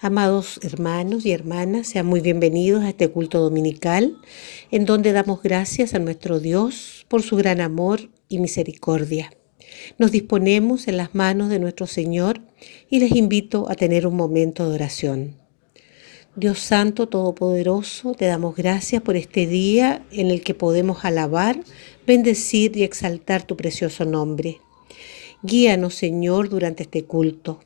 Amados hermanos y hermanas, sean muy bienvenidos a este culto dominical, en donde damos gracias a nuestro Dios por su gran amor y misericordia. Nos disponemos en las manos de nuestro Señor y les invito a tener un momento de oración. Dios Santo Todopoderoso, te damos gracias por este día en el que podemos alabar, bendecir y exaltar tu precioso nombre. Guíanos, Señor, durante este culto,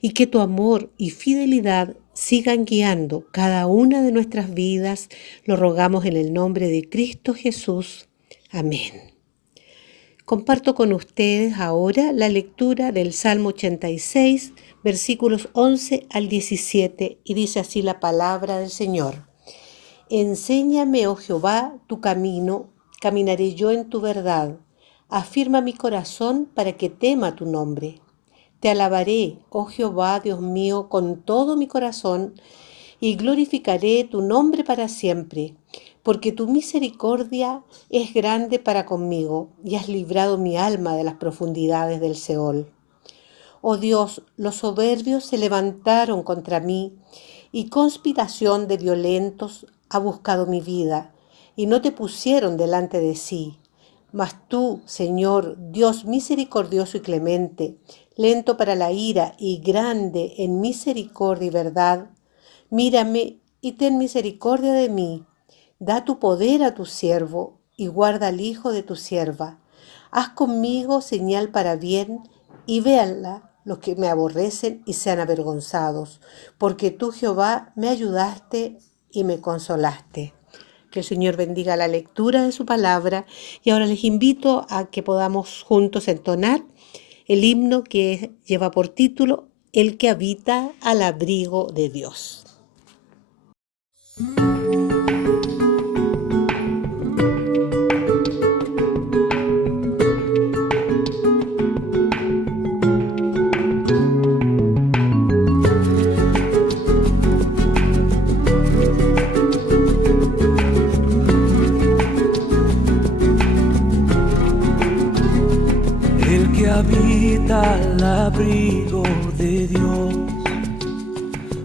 y que tu amor y fidelidad sigan guiando cada una de nuestras vidas. Lo rogamos en el nombre de Cristo Jesús. Amén. Comparto con ustedes ahora la lectura del Salmo 86, versículos 11 al 17, y dice así la palabra del Señor. Enséñame, oh Jehová, tu camino, caminaré yo en tu verdad. Afirma mi corazón para que tema tu nombre. Te alabaré, oh Jehová, Dios mío, con todo mi corazón, y glorificaré tu nombre para siempre, porque tu misericordia es grande para conmigo, y has librado mi alma de las profundidades del Seol. Oh Dios, los soberbios se levantaron contra mí, y conspiración de violentos ha buscado mi vida, y no te pusieron delante de sí. Mas tú, Señor, Dios misericordioso y clemente, lento para la ira y grande en misericordia y verdad, mírame y ten misericordia de mí. Da tu poder a tu siervo y guarda al hijo de tu sierva. Haz conmigo señal para bien y véanla los que me aborrecen y sean avergonzados, porque tú, Jehová, me ayudaste y me consolaste. Que el Señor bendiga la lectura de su palabra, y ahora les invito a que podamos juntos entonar el himno que lleva por título El que habita al abrigo de Dios. Habita al abrigo de Dios,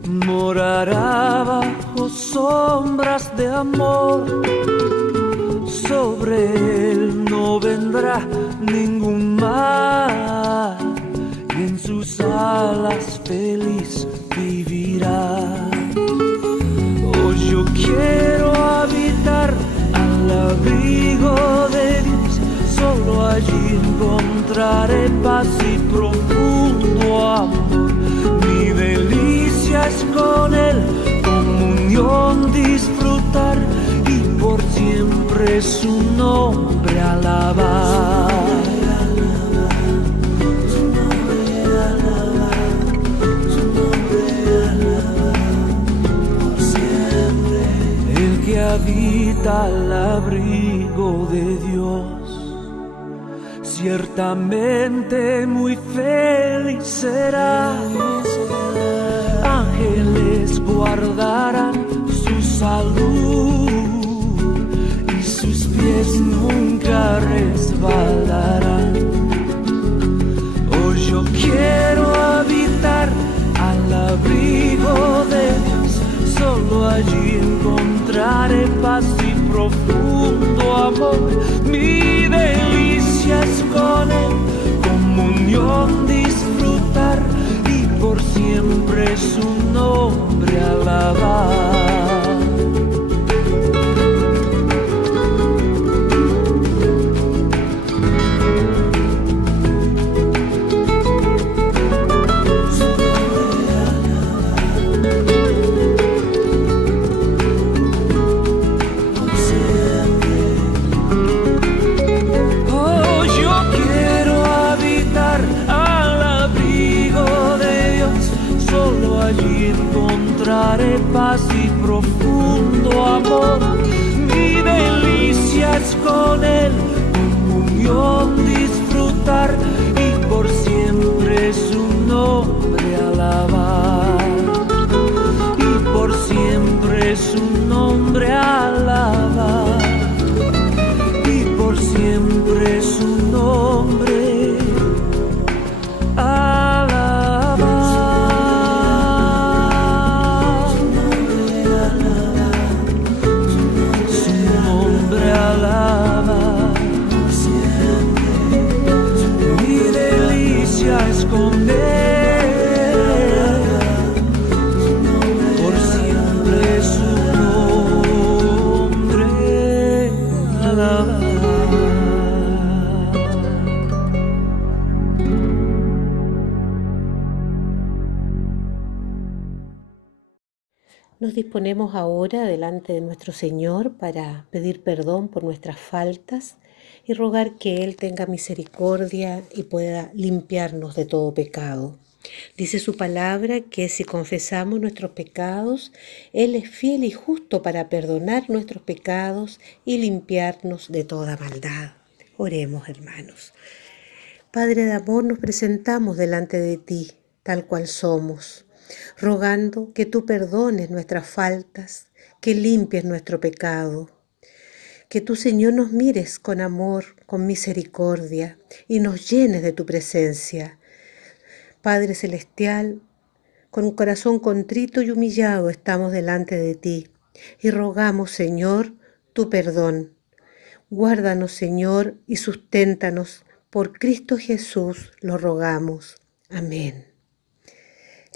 morará bajo sombras de amor. Sobre él no vendrá ningún mal, y en sus alas feliz vivirá. Oh, yo quiero habitar al abrigo de Dios, solo allí encontraré paz y profundo amor. Mi delicia es con él, comunión disfrutar, y por siempre su nombre alabar. El que habita al abrigo de Dios ciertamente muy feliz será. Ángeles guardarán su salud, y sus pies nunca resbalarán. Oh, yo quiero habitar al abrigo de Dios, solo allí encontraré paz y profundo amor. Mi delicia es con él, comunión disfrutar, y por siempre su nombre alabar. Encontraré paz y profundo amor. Mi delicia es con él, comunión disfrutar, y por siempre su nombre alabar. Y por siempre su nombre alabar. Y por siempre su nombre alabar. Nos disponemos ahora delante de nuestro Señor para pedir perdón por nuestras faltas y rogar que Él tenga misericordia y pueda limpiarnos de todo pecado. Dice su palabra que si confesamos nuestros pecados, Él es fiel y justo para perdonar nuestros pecados y limpiarnos de toda maldad. Oremos, hermanos. Padre de amor, nos presentamos delante de ti, tal cual somos, rogando que tú perdones nuestras faltas, que limpies nuestro pecado, que tú, Señor, nos mires con amor, con misericordia y nos llenes de tu presencia. Padre Celestial, con un corazón contrito y humillado estamos delante de ti y rogamos, Señor, tu perdón. Guárdanos, Señor, y susténtanos. Por Cristo Jesús lo rogamos. Amén.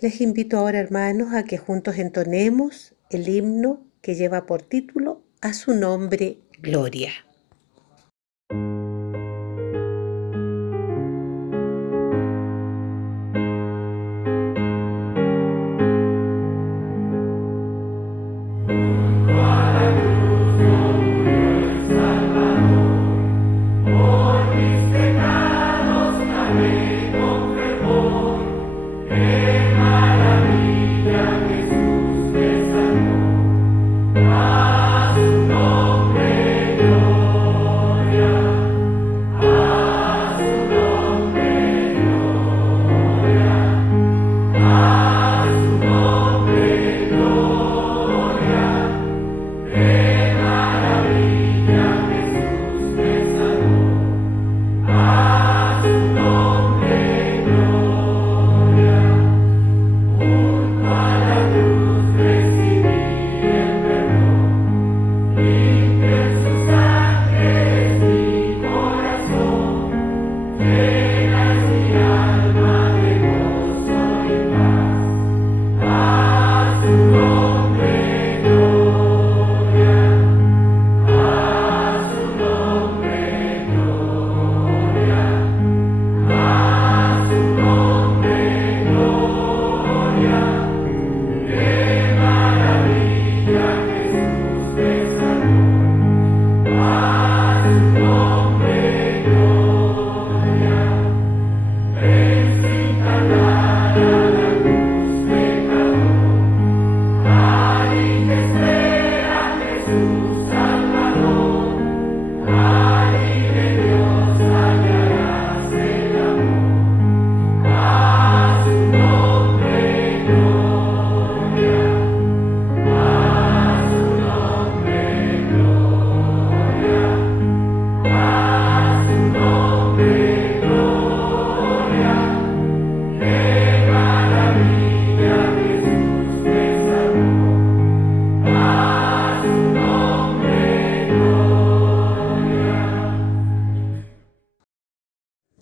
Les invito ahora, hermanos, a que juntos entonemos el himno que lleva por título A su nombre, gloria.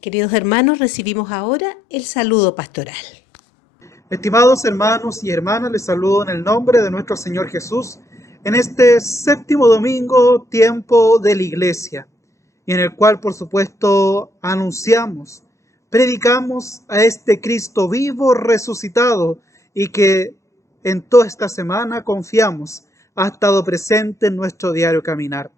Queridos hermanos, recibimos ahora el saludo pastoral. Estimados hermanos y hermanas, les saludo en el nombre de nuestro Señor Jesús en este séptimo domingo, tiempo de la Iglesia, y en el cual, por supuesto, anunciamos, predicamos a este Cristo vivo, resucitado, y que en toda esta semana confiamos ha estado presente en nuestro diario caminar.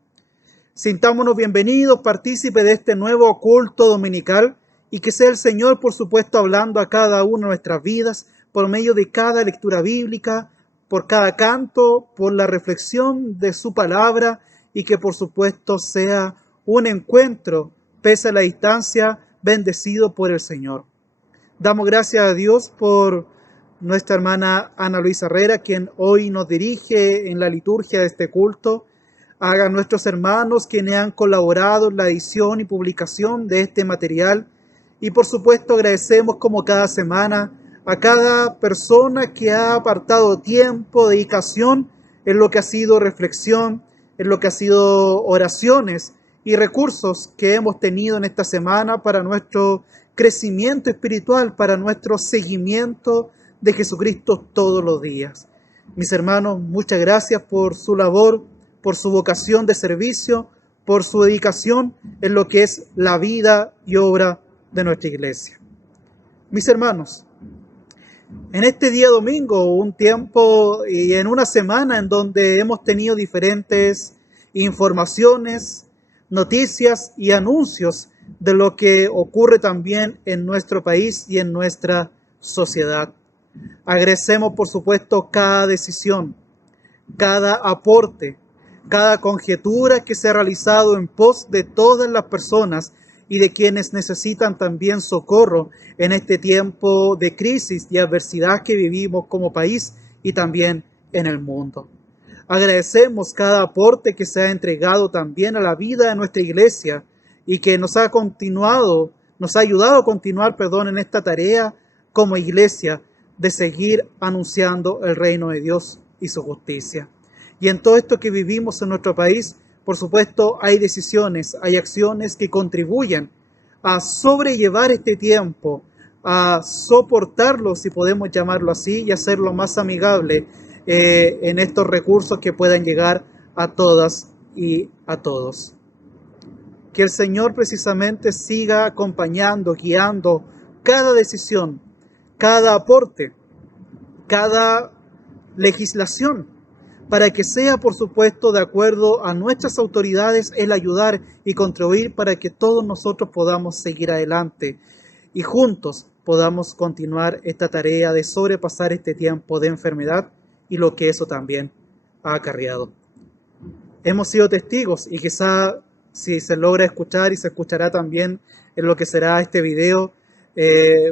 Sintámonos bienvenidos, partícipes de este nuevo culto dominical, y que sea el Señor, por supuesto, hablando a cada una de nuestras vidas por medio de cada lectura bíblica, por cada canto, por la reflexión de su palabra, y que por supuesto sea un encuentro, pese a la distancia, bendecido por el Señor. Damos gracias a Dios por nuestra hermana Ana Luisa Herrera, quien hoy nos dirige en la liturgia de este culto. A nuestros hermanos quienes han colaborado en la edición y publicación de este material. Y por supuesto agradecemos como cada semana a cada persona que ha apartado tiempo, dedicación en lo que ha sido reflexión, en lo que ha sido oraciones y recursos que hemos tenido en esta semana para nuestro crecimiento espiritual, para nuestro seguimiento de Jesucristo todos los días. Mis hermanos, muchas gracias por su labor, por su vocación de servicio, por su dedicación en lo que es la vida y obra de nuestra iglesia. Mis hermanos, En este día domingo, un tiempo y en una semana en donde hemos tenido diferentes informaciones, noticias y anuncios de lo que ocurre también en nuestro país y en nuestra sociedad. Agradecemos, por supuesto, cada decisión, cada aporte, cada conjetura que se ha realizado en pos de todas las personas y de quienes necesitan también socorro en este tiempo de crisis y adversidad que vivimos como país y también en el mundo. Agradecemos cada aporte que se ha entregado también a la vida de nuestra iglesia y que nos ha ayudado a continuar, en esta tarea como iglesia de seguir anunciando el reino de Dios y su justicia. Y en todo esto que vivimos en nuestro país, por supuesto, hay decisiones, hay acciones que contribuyen a sobrellevar este tiempo, a soportarlo, si podemos llamarlo así, y hacerlo más amigable en estos recursos que puedan llegar a todas y a todos. Que el Señor precisamente siga acompañando, guiando cada decisión, cada aporte, cada legislación, para que sea, por supuesto, de acuerdo a nuestras autoridades el ayudar y contribuir para que todos nosotros podamos seguir adelante y juntos podamos continuar esta tarea de sobrepasar este tiempo de enfermedad y lo que eso también ha acarreado. Hemos sido testigos y quizá si se logra escuchar y se escuchará también en lo que será este video,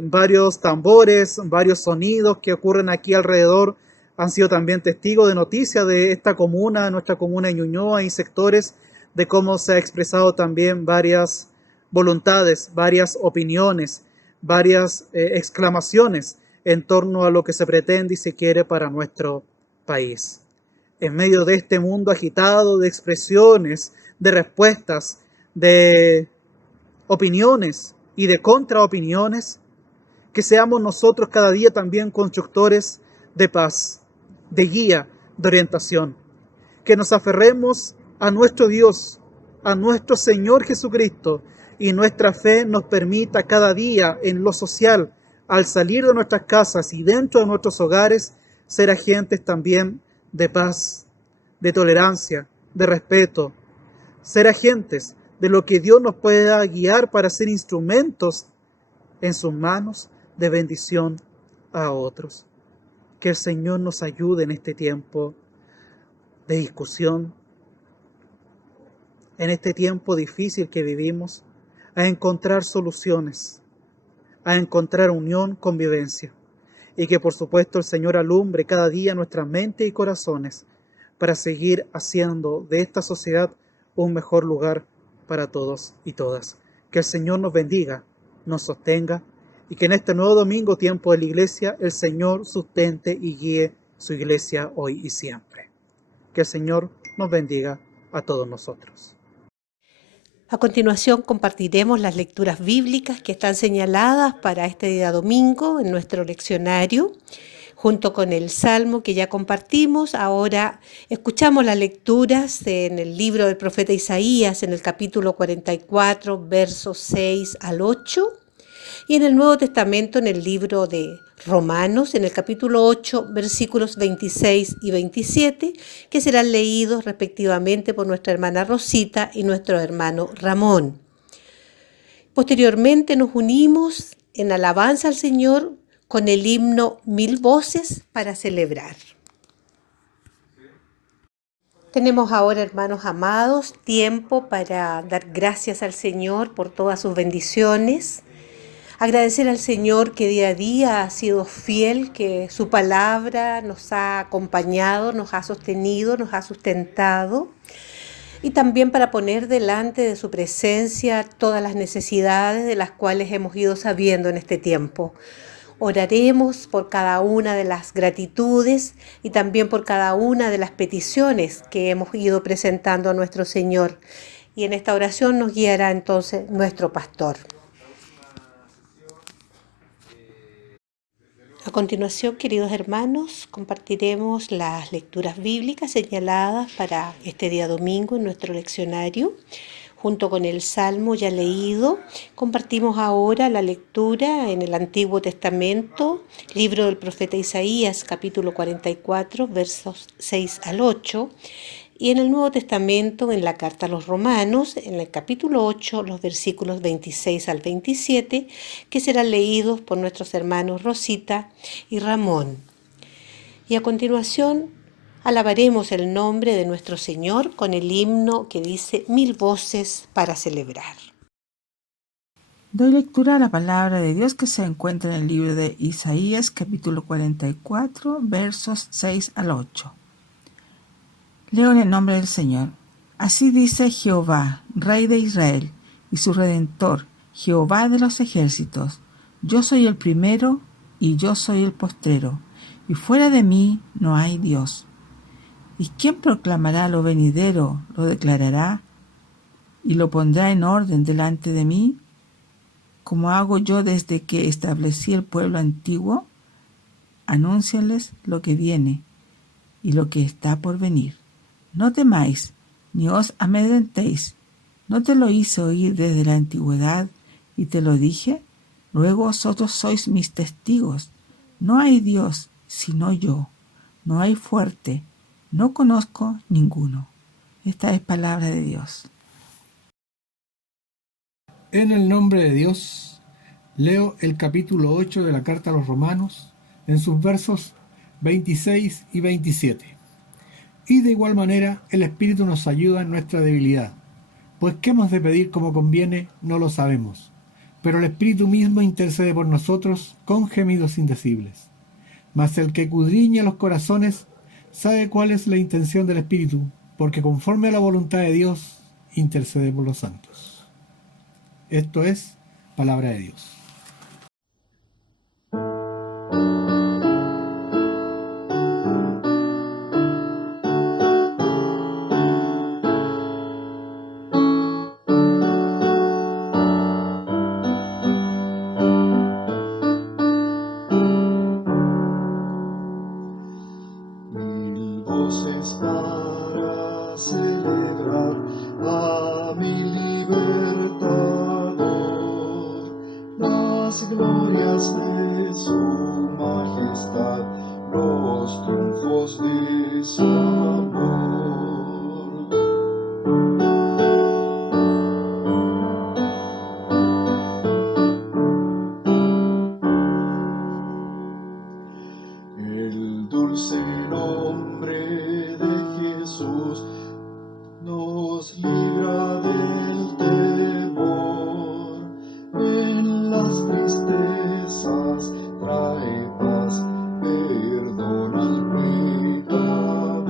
varios tambores, varios sonidos que ocurren aquí alrededor han sido también testigos de noticias de esta comuna, nuestra comuna de Ñuñoa y sectores, de cómo se ha expresado también varias voluntades, varias opiniones, varias exclamaciones en torno a lo que se pretende y se quiere para nuestro país. En medio de este mundo agitado de expresiones, de respuestas, de opiniones y de contraopiniones, que seamos nosotros cada día también constructores de paz, de guía, de orientación. Que nos aferremos a nuestro Dios, a nuestro Señor Jesucristo, y nuestra fe nos permita cada día en lo social, al salir de nuestras casas y dentro de nuestros hogares, ser agentes también de paz, de tolerancia, de respeto, ser agentes de lo que Dios nos pueda guiar para ser instrumentos en sus manos de bendición a otros. Que el Señor nos ayude en este tiempo de discusión, en este tiempo difícil que vivimos, a encontrar soluciones, a encontrar unión, convivencia, y que por supuesto el Señor alumbre cada día nuestra mente y corazones para seguir haciendo de esta sociedad un mejor lugar para todos y todas. Que el Señor nos bendiga, nos sostenga, y que en este nuevo domingo, tiempo de la iglesia, el Señor sustente y guíe su iglesia hoy y siempre. Que el Señor nos bendiga a todos nosotros. A continuación compartiremos las lecturas bíblicas que están señaladas para este día domingo en nuestro leccionario, junto con el Salmo que ya compartimos. Ahora escuchamos las lecturas en el libro del profeta Isaías, en el capítulo 44, versos 6 al 8, y en el Nuevo Testamento, en el libro de Romanos, en el capítulo 8, versículos 26 y 27, que serán leídos respectivamente por nuestra hermana Rosita y nuestro hermano Ramón. Posteriormente nos unimos en alabanza al Señor con el himno 1000 voces para celebrar. Tenemos ahora, hermanos amados, tiempo para dar gracias al Señor por todas sus bendiciones. Agradecer al Señor que día a día ha sido fiel, que su palabra nos ha acompañado, nos ha sostenido, nos ha sustentado. Y también para poner delante de su presencia todas las necesidades de las cuales hemos ido sabiendo en este tiempo. Oraremos por cada una de las gratitudes y también por cada una de las peticiones que hemos ido presentando a nuestro Señor. Y en esta oración nos guiará entonces nuestro pastor. A continuación, queridos hermanos, compartiremos las lecturas bíblicas señaladas para este día domingo en nuestro leccionario, junto con el Salmo ya leído, compartimos ahora la lectura en el Antiguo Testamento, libro del profeta Isaías, capítulo 44, versos 6 al 8, y en el Nuevo Testamento, en la carta a los Romanos, en el capítulo 8, los versículos 26 al 27, que serán leídos por nuestros hermanos Rosita y Ramón. Y a continuación, alabaremos el nombre de nuestro Señor con el himno que dice 1000 voces para celebrar. Doy lectura a la palabra de Dios que se encuentra en el libro de Isaías, capítulo 44, versos 6 al 8. Leo en el nombre del Señor. Así dice Jehová, Rey de Israel, y su Redentor, Jehová de los ejércitos. Yo soy el primero y yo soy el postrero, y fuera de mí no hay Dios. ¿Y quién proclamará lo venidero, lo declarará, y lo pondrá en orden delante de mí? Como hago yo desde que establecí el pueblo antiguo, anúnciales lo que viene y lo que está por venir. No temáis, ni os amedrentéis. ¿No te lo hice oír desde la antigüedad y te lo dije? Luego vosotros sois mis testigos. No hay Dios sino yo. No hay fuerte. No conozco ninguno. Esta es palabra de Dios. En el nombre de Dios, leo el capítulo 8 de la carta a los Romanos, en sus versos 26 y 27. Y de igual manera, el Espíritu nos ayuda en nuestra debilidad, pues qué hemos de pedir como conviene, no lo sabemos. Pero el Espíritu mismo intercede por nosotros con gemidos indecibles. Mas el que escudriña los corazones sabe cuál es la intención del Espíritu, porque conforme a la voluntad de Dios, intercede por los santos. Esto es palabra de Dios. Mil voces para celebrar a mi libertador, las glorias de su majestad, los triunfos de su amor. El dulce nombre de Jesús nos libra del temor. En las tristezas trae paz, perdón al pecador.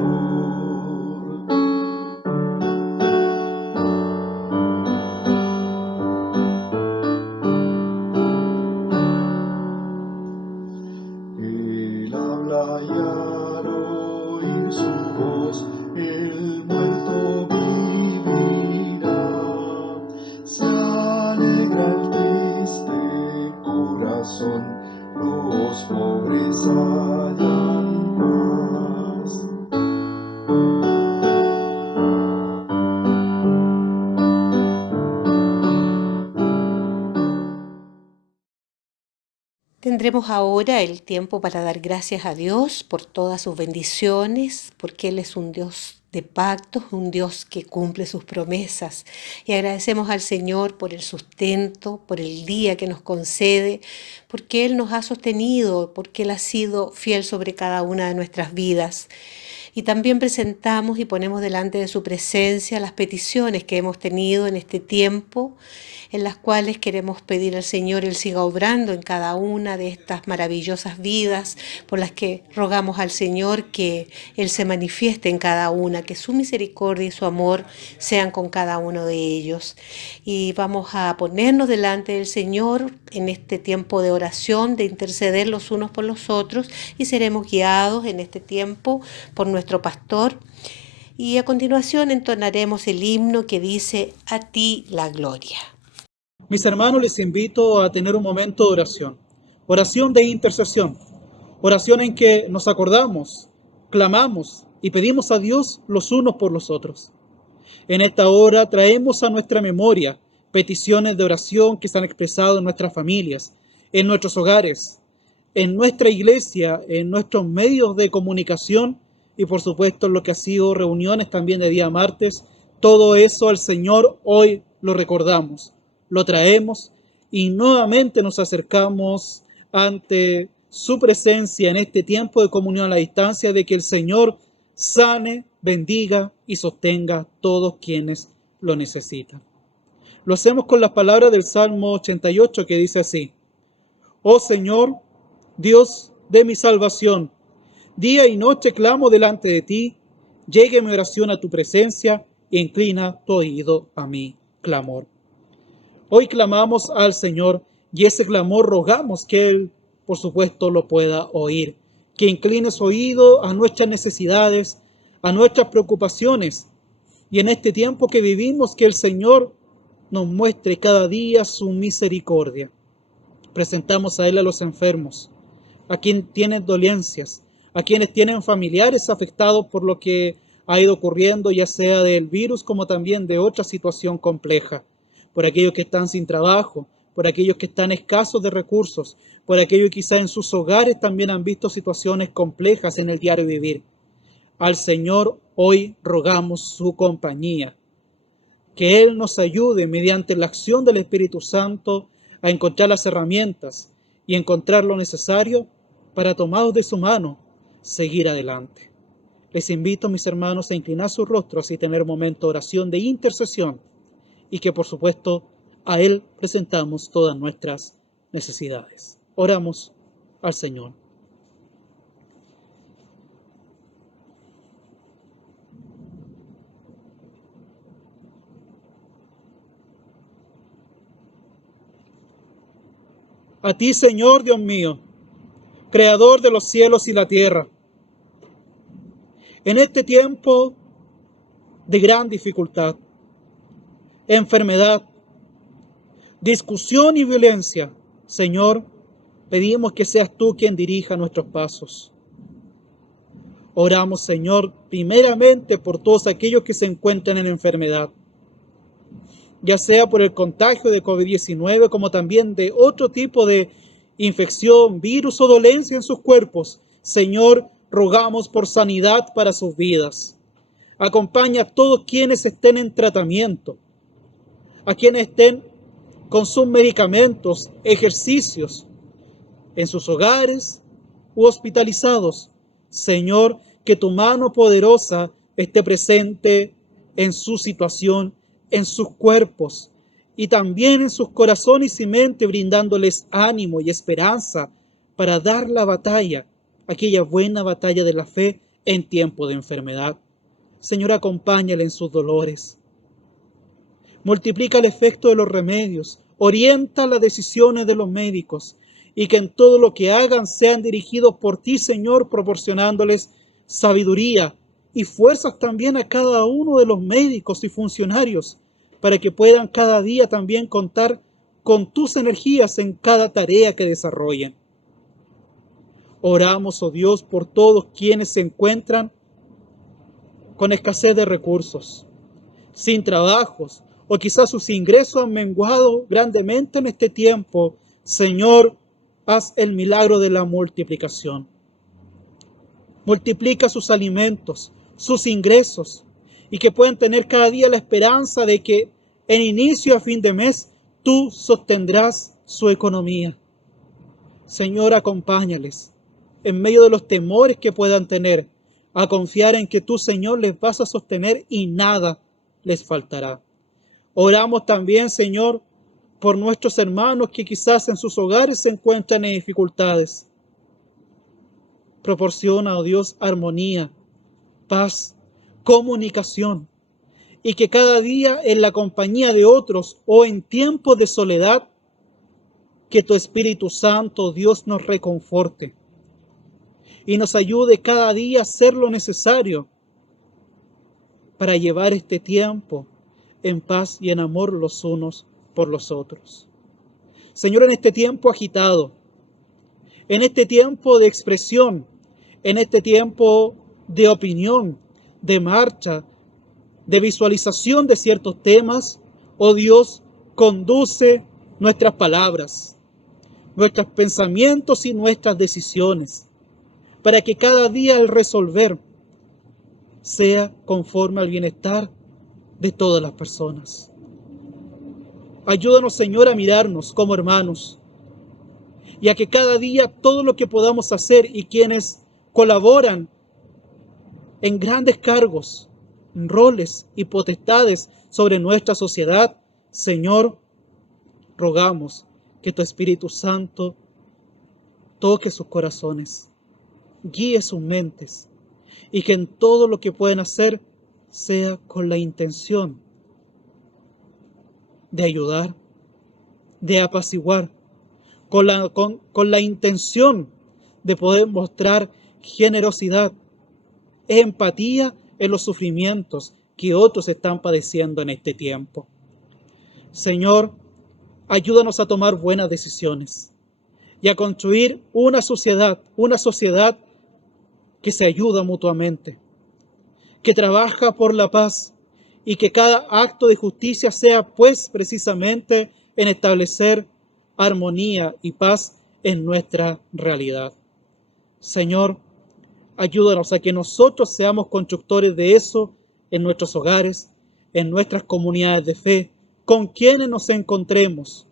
Él habla y al oír su voz, el muerto vivirá. Se alegra el triste corazón, los pobres hallan paz. Tendremos ahora el tiempo para dar gracias a Dios por todas sus bendiciones, porque Él es un Dios de pactos, un Dios que cumple sus promesas. Y agradecemos al Señor por el sustento, por el día que nos concede, porque Él nos ha sostenido, porque Él ha sido fiel sobre cada una de nuestras vidas. Y también presentamos y ponemos delante de su presencia las peticiones que hemos tenido en este tiempo, en las cuales queremos pedir al Señor Él siga obrando en cada una de estas maravillosas vidas, por las que rogamos al Señor que Él se manifieste en cada una, que su misericordia y su amor sean con cada uno de ellos. Y vamos a ponernos delante del Señor en este tiempo de oración, de interceder los unos por los otros, y seremos guiados en este tiempo por nuestro pastor. Y a continuación entonaremos el himno que dice: a ti la gloria. Mis hermanos, les invito a tener un momento de oración. Oración de intercesión. Oración en que nos acordamos, clamamos y pedimos a Dios los unos por los otros. En esta hora traemos a nuestra memoria peticiones de oración que se han expresado en nuestras familias, en nuestros hogares, en nuestra iglesia, en nuestros medios de comunicación y por supuesto en lo que ha sido reuniones también de día martes. Todo eso al Señor hoy lo recordamos, lo traemos y nuevamente nos acercamos ante su presencia en este tiempo de comunión a la distancia, de que el Señor sane, bendiga y sostenga a todos quienes lo necesitan. Lo hacemos con las palabras del Salmo 88 que dice así: Oh Señor, Dios de mi salvación, día y noche clamo delante de ti, llegue mi oración a tu presencia e inclina tu oído a mi clamor. Hoy clamamos al Señor y ese clamor rogamos que Él, por supuesto, lo pueda oír, que incline su oído a nuestras necesidades, a nuestras preocupaciones y en este tiempo que vivimos que el Señor nos muestre cada día su misericordia. Presentamos a Él a los enfermos, a quienes tienen dolencias, a quienes tienen familiares afectados por lo que ha ido ocurriendo, ya sea del virus como también de otra situación compleja, por aquellos que están sin trabajo, por aquellos que están escasos de recursos, por aquellos que quizá en sus hogares también han visto situaciones complejas en el diario vivir. Al Señor hoy rogamos su compañía, que Él nos ayude mediante la acción del Espíritu Santo a encontrar las herramientas y encontrar lo necesario para, tomados de su mano, seguir adelante. Les invito, mis hermanos, a inclinar sus rostros y tener un momento de oración, de intercesión, y que por supuesto a Él presentamos todas nuestras necesidades. Oramos al Señor. A ti, Señor Dios mío, Creador de los cielos y la tierra, en este tiempo de gran dificultad, enfermedad, discusión y violencia, Señor, pedimos que seas tú quien dirija nuestros pasos. Oramos, Señor, primeramente por todos aquellos que se encuentran en enfermedad, ya sea por el contagio de COVID-19 como también de otro tipo de infección, virus o dolencia en sus cuerpos. Señor, rogamos por sanidad para sus vidas. Acompaña a todos quienes estén en tratamiento, a quienes estén con sus medicamentos, ejercicios, en sus hogares u hospitalizados. Señor, que tu mano poderosa esté presente en su situación, en sus cuerpos y también en sus corazones y mente, brindándoles ánimo y esperanza para dar la batalla, aquella buena batalla de la fe en tiempo de enfermedad. Señor, acompáñale en sus dolores. Multiplica el efecto de los remedios, orienta las decisiones de los médicos y que en todo lo que hagan sean dirigidos por ti, Señor, proporcionándoles sabiduría y fuerzas también a cada uno de los médicos y funcionarios para que puedan cada día también contar con tus energías en cada tarea que desarrollen. Oramos, oh Dios, por todos quienes se encuentran con escasez de recursos, sin trabajos, o quizás sus ingresos han menguado grandemente en este tiempo. Señor, haz el milagro de la multiplicación. Multiplica sus alimentos, sus ingresos, y que puedan tener cada día la esperanza de que en inicio a fin de mes tú sostendrás su economía. Señor, acompáñales en medio de los temores que puedan tener, a confiar en que tú, Señor, les vas a sostener y nada les faltará. Oramos también, Señor, por nuestros hermanos que quizás en sus hogares se encuentran en dificultades. Proporciona, oh Dios, armonía, paz, comunicación, y que cada día en la compañía de otros o en tiempos de soledad, que tu Espíritu Santo, Dios, nos reconforte y nos ayude cada día a hacer lo necesario para llevar este tiempo en paz y en amor los unos por los otros. Señor, en este tiempo agitado, en este tiempo de expresión, en este tiempo de opinión, de marcha, de visualización de ciertos temas, oh Dios, conduce nuestras palabras, nuestros pensamientos y nuestras decisiones, para que cada día al resolver sea conforme al bienestar de todas las personas. Ayúdanos, Señor, a mirarnos como hermanos, y a que cada día todo lo que podamos hacer y quienes colaboran en grandes cargos, roles y potestades sobre nuestra sociedad, Señor, rogamos que tu Espíritu Santo toque sus corazones, guíe sus mentes, y que en todo lo que pueden hacer sea con la intención de ayudar, de apaciguar, con la intención de poder mostrar generosidad, empatía en los sufrimientos que otros están padeciendo en este tiempo. Señor, ayúdanos a tomar buenas decisiones y a construir una sociedad que se ayuda mutuamente, que trabaja por la paz y que cada acto de justicia sea pues precisamente en establecer armonía y paz en nuestra realidad. Señor, ayúdanos a que nosotros seamos constructores de eso en nuestros hogares, en nuestras comunidades de fe, con quienes nos encontremos,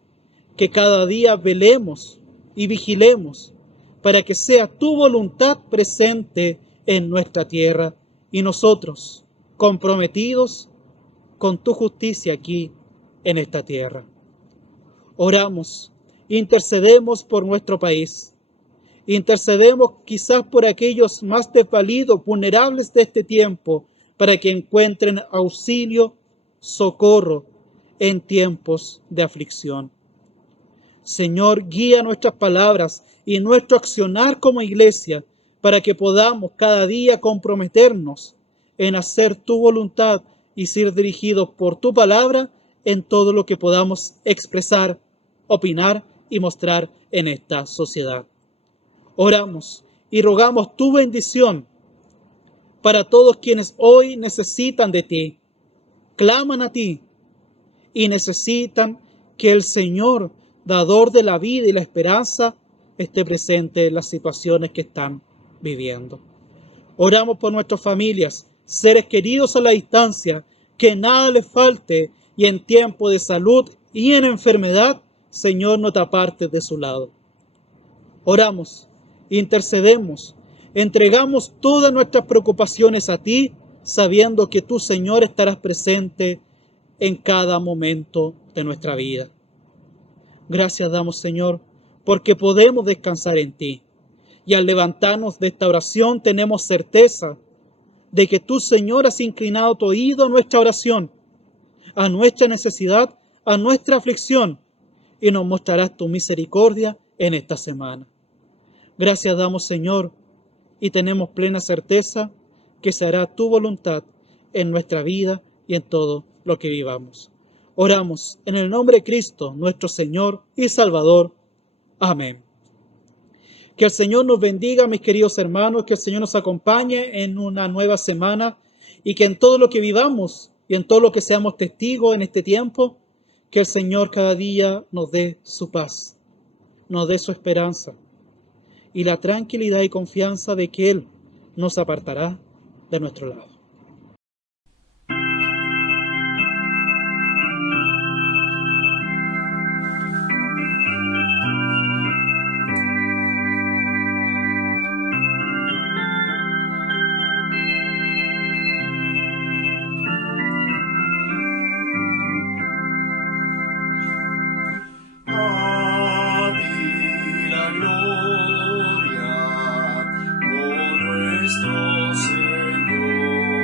que cada día velemos y vigilemos para que sea tu voluntad presente en nuestra tierra y nosotros comprometidos con tu justicia aquí en esta tierra. Oramos, intercedemos por nuestro país, intercedemos quizás por aquellos más desvalidos, vulnerables de este tiempo, para que encuentren auxilio, socorro en tiempos de aflicción. Señor, guía nuestras palabras y nuestro accionar como iglesia para que podamos cada día comprometernos en hacer tu voluntad y ser dirigidos por tu palabra en todo lo que podamos expresar, opinar y mostrar en esta sociedad. Oramos y rogamos tu bendición para todos quienes hoy necesitan de ti, claman a ti y necesitan que el Señor, dador de la vida y la esperanza, esté presente en las situaciones que están viviendo. Oramos por nuestras familias, seres queridos a la distancia, que nada les falte y en tiempo de salud y en enfermedad, Señor, no te apartes de su lado. Oramos, intercedemos, entregamos todas nuestras preocupaciones a ti, sabiendo que tú, Señor, estarás presente en cada momento de nuestra vida. Gracias damos, Señor, porque podemos descansar en ti. Y al levantarnos de esta oración tenemos certeza de que tú, Señor, has inclinado tu oído a nuestra oración, a nuestra necesidad, a nuestra aflicción, y nos mostrarás tu misericordia en esta semana. Gracias damos, Señor, y tenemos plena certeza que se hará tu voluntad en nuestra vida y en todo lo que vivamos. Oramos en el nombre de Cristo, nuestro Señor y Salvador. Amén. Que el Señor nos bendiga, mis queridos hermanos, que el Señor nos acompañe en una nueva semana y que en todo lo que vivamos y en todo lo que seamos testigos en este tiempo, que el Señor cada día nos dé su paz, nos dé su esperanza y la tranquilidad y confianza de que Él nos apartará de nuestro lado. A ti la gloria, oh nuestro Señor.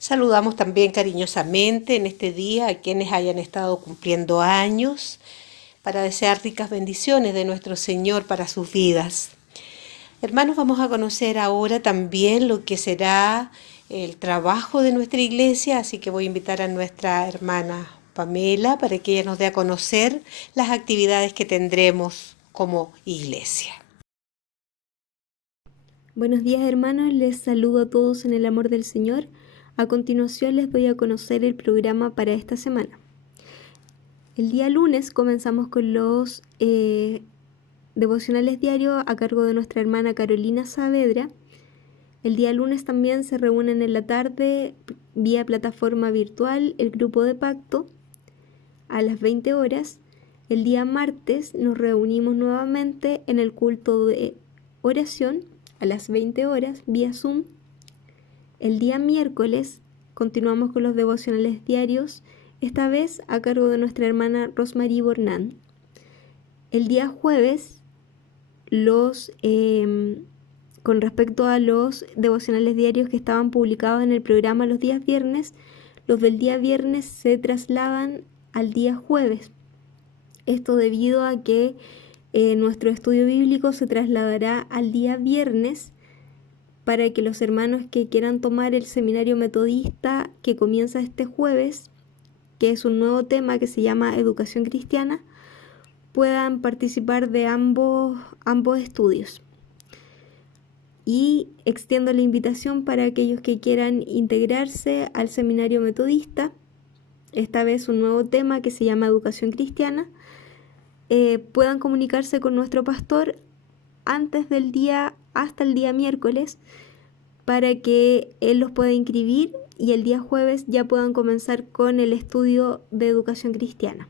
Saludamos también cariñosamente en este día a quienes hayan estado cumpliendo años para desear ricas bendiciones de nuestro Señor para sus vidas. Hermanos, vamos a conocer ahora también lo que será el trabajo de nuestra iglesia, así que voy a invitar a nuestra hermana Pamela para que ella nos dé a conocer las actividades que tendremos como iglesia. Buenos días, hermanos, les saludo a todos en el amor del Señor. A continuación les doy a conocer el programa para esta semana. El día lunes comenzamos con los devocionales diarios a cargo de nuestra hermana Carolina Saavedra. El día lunes también se reúnen en la tarde vía plataforma virtual el grupo de pacto a las 20 horas. El día martes nos reunimos nuevamente en el culto de oración a las 20 horas vía Zoom. El día miércoles continuamos con los devocionales diarios, esta vez a cargo de nuestra hermana Rosmarie Bornán. El día jueves, con respecto a los devocionales diarios que estaban publicados en el programa los días viernes, los del día viernes se trasladan al día jueves. Esto debido a que nuestro estudio bíblico se trasladará al día viernes para que los hermanos que quieran tomar el seminario metodista que comienza este jueves, que es un nuevo tema que se llama Educación Cristiana, puedan participar de ambos estudios. Y extiendo la invitación para aquellos que quieran integrarse al seminario metodista, esta vez un nuevo tema que se llama Educación Cristiana, puedan comunicarse con nuestro pastor hasta el día miércoles para que él los pueda inscribir y el día jueves ya puedan comenzar con el estudio de educación cristiana.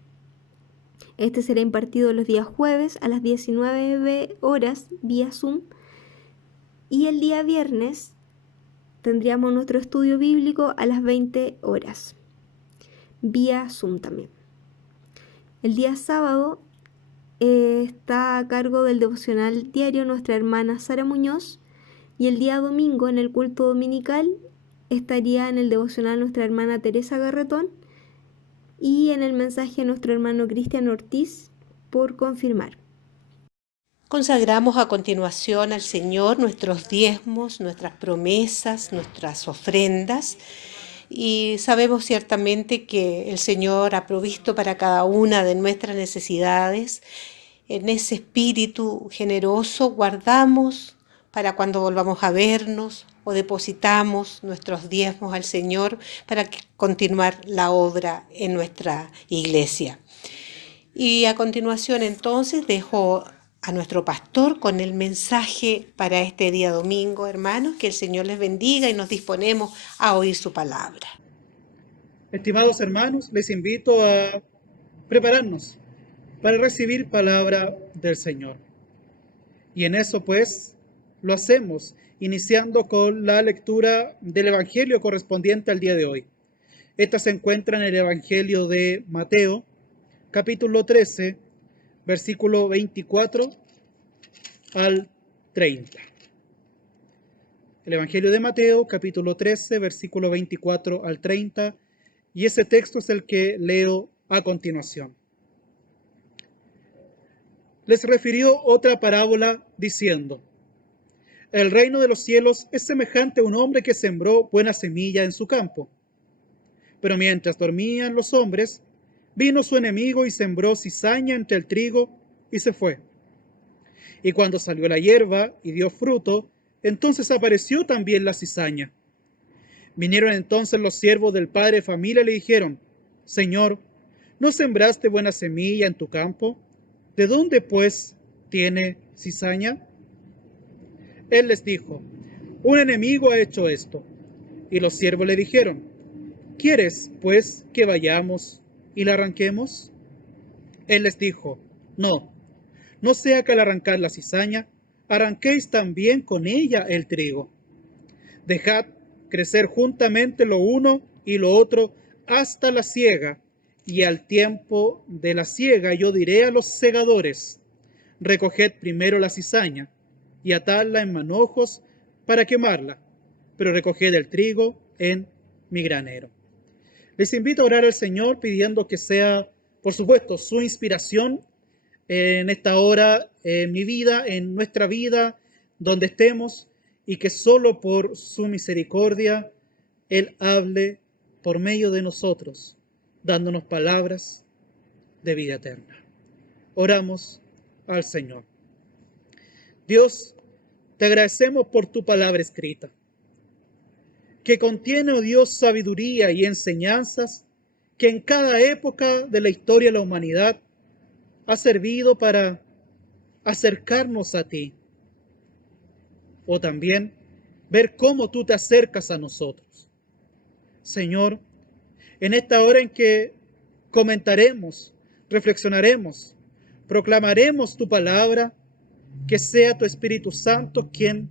Este será impartido los días jueves a las 19 horas vía Zoom y el día viernes tendríamos nuestro estudio bíblico a las 20 horas vía Zoom también. El día sábado está a cargo del devocional diario nuestra hermana Sara Muñoz y el día domingo en el culto dominical estaría en el devocional nuestra hermana Teresa Garretón y en el mensaje nuestro hermano Cristian Ortiz por confirmar. Consagramos a continuación al Señor nuestros diezmos, nuestras promesas, nuestras ofrendas. Y sabemos ciertamente que el Señor ha provisto para cada una de nuestras necesidades. En ese espíritu generoso guardamos para cuando volvamos a vernos o depositamos nuestros diezmos al Señor para continuar la obra en nuestra iglesia. Y a continuación entonces dejo a nuestro pastor con el mensaje para este día domingo, hermanos, que el Señor les bendiga y nos disponemos a oír su palabra. Estimados hermanos, les invito a prepararnos para recibir palabra del Señor. Y en eso pues lo hacemos iniciando con la lectura del Evangelio correspondiente al día de hoy. Esta se encuentra en el Evangelio de Mateo, capítulo 13, versículo 24 al 30. El Evangelio de Mateo, capítulo 13, versículo 24 al 30, y ese texto es el que leo a continuación. Les refirió otra parábola diciendo: el reino de los cielos es semejante a un hombre que sembró buena semilla en su campo. Pero mientras dormían los hombres, vino su enemigo y sembró cizaña entre el trigo y se fue. Y cuando salió la hierba y dio fruto, entonces apareció también la cizaña. Vinieron entonces los siervos del padre de familia y le dijeron: Señor, ¿no sembraste buena semilla en tu campo? ¿De dónde pues tiene cizaña? Él les dijo: un enemigo ha hecho esto. Y los siervos le dijeron: ¿quieres pues que vayamos y la arranquemos? Él les dijo: no sea que al arrancar la cizaña, arranquéis también con ella el trigo. Dejad crecer juntamente lo uno y lo otro hasta la siega, y al tiempo de la siega yo diré a los segadores: recoged primero la cizaña y atadla en manojos para quemarla, pero recoged el trigo en mi granero. Les invito a orar al Señor pidiendo que sea, por supuesto, su inspiración en esta hora, en mi vida, en nuestra vida, donde estemos, y que solo por su misericordia Él hable por medio de nosotros, dándonos palabras de vida eterna. Oramos al Señor. Dios, te agradecemos por tu palabra escrita, que contiene, oh Dios, sabiduría y enseñanzas que en cada época de la historia de la humanidad ha servido para acercarnos a ti, o también ver cómo tú te acercas a nosotros. Señor, en esta hora en que comentaremos, reflexionaremos, proclamaremos tu palabra, que sea tu Espíritu Santo quien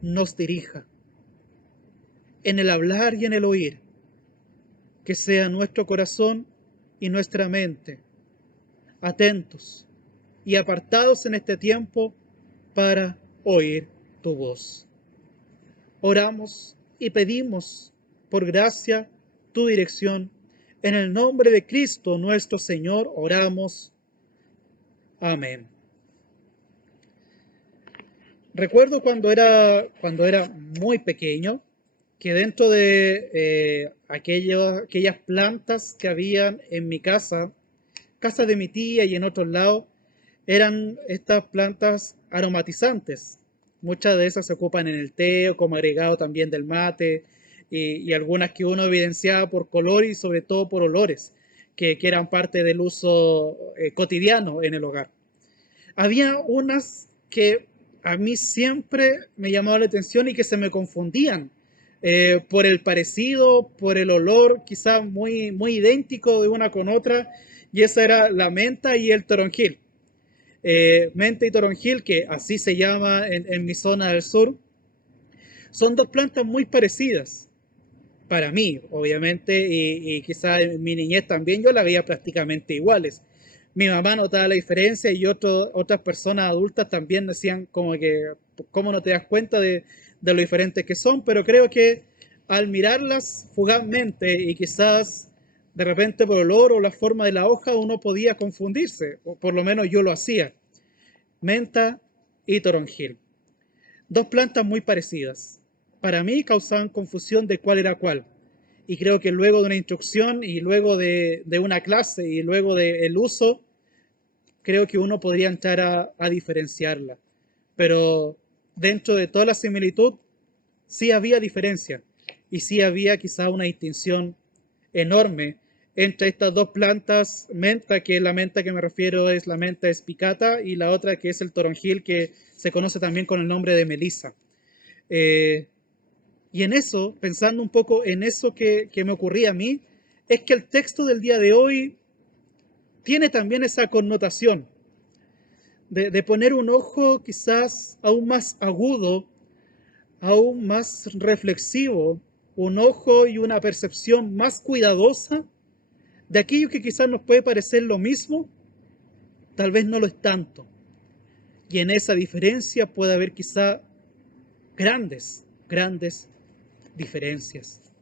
nos dirija en el hablar y en el oír, que sea nuestro corazón y nuestra mente atentos y apartados en este tiempo para oír tu voz. Oramos y pedimos por gracia tu dirección. En el nombre de Cristo nuestro Señor oramos. Amén. Recuerdo cuando era muy pequeño que dentro de aquellas plantas que habían en mi casa de mi tía y en otros lados, eran estas plantas aromatizantes. Muchas de esas se ocupan en el té o como agregado también del mate, y algunas que uno evidenciaba por color y sobre todo por olores, que eran parte del uso cotidiano en el hogar. Había unas que a mí siempre me llamaban la atención y que se me confundían por el parecido, por el olor quizás muy, muy idéntico de una con otra, y esa era la menta y el toronjil. Menta y toronjil, que así se llama en mi zona del sur, son dos plantas muy parecidas para mí, obviamente, y quizás en mi niñez también yo la veía prácticamente iguales. Mi mamá notaba la diferencia y otras personas adultas también decían como que, ¿cómo no te das cuenta de lo diferentes que son? Pero creo que al mirarlas fugazmente y quizás de repente por el olor o la forma de la hoja uno podía confundirse, o por lo menos yo lo hacía. Menta y toronjil. Dos plantas muy parecidas. Para mí causaban confusión de cuál era cuál. Y creo que luego de una instrucción y luego de una clase y luego del uso, creo que uno podría entrar a diferenciarla. Pero dentro de toda la similitud, sí había diferencia. Y sí había quizá una distinción enorme entre estas dos plantas, menta, que es la menta que me refiero, es la menta espicata, y la otra que es el toronjil, que se conoce también con el nombre de melisa. Y en eso, pensando un poco en eso que me ocurría a mí, es que el texto del día de hoy tiene también esa connotación de poner un ojo quizás aún más agudo, aún más reflexivo, un ojo y una percepción más cuidadosa de aquello que quizás nos puede parecer lo mismo, tal vez no lo es tanto. Y en esa diferencia puede haber quizá grandes diferencias.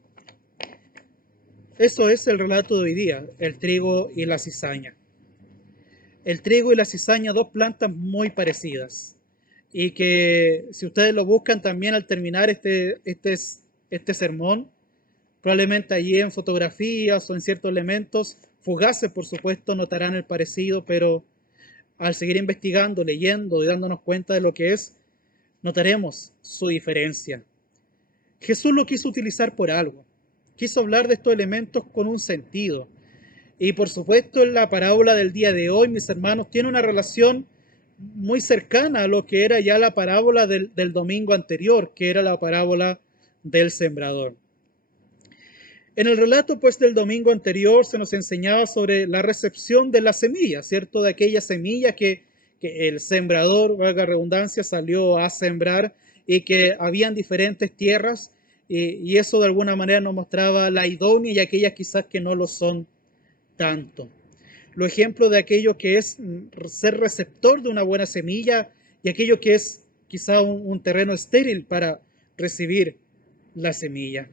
Eso es el relato de hoy día, el trigo y la cizaña. El trigo y la cizaña, dos plantas muy parecidas, y que si ustedes lo buscan también al terminar este sermón, probablemente allí en fotografías o en ciertos elementos fugaces, por supuesto, notarán el parecido, pero al seguir investigando, leyendo y dándonos cuenta de lo que es, notaremos su diferencia. Jesús lo quiso utilizar por algo. Quiso hablar de estos elementos con un sentido. Y por supuesto, en la parábola del día de hoy, mis hermanos, tiene una relación muy cercana a lo que era ya la parábola del domingo anterior, que era la parábola del sembrador. En el relato pues del domingo anterior se nos enseñaba sobre la recepción de la semilla, ¿cierto? De aquella semilla que el sembrador, valga redundancia, salió a sembrar, y que habían diferentes tierras, y eso de alguna manera nos mostraba la idónea y aquellas quizás que no lo son tanto. Los ejemplos de aquello que es ser receptor de una buena semilla y aquello que es quizá un terreno estéril para recibir la semilla.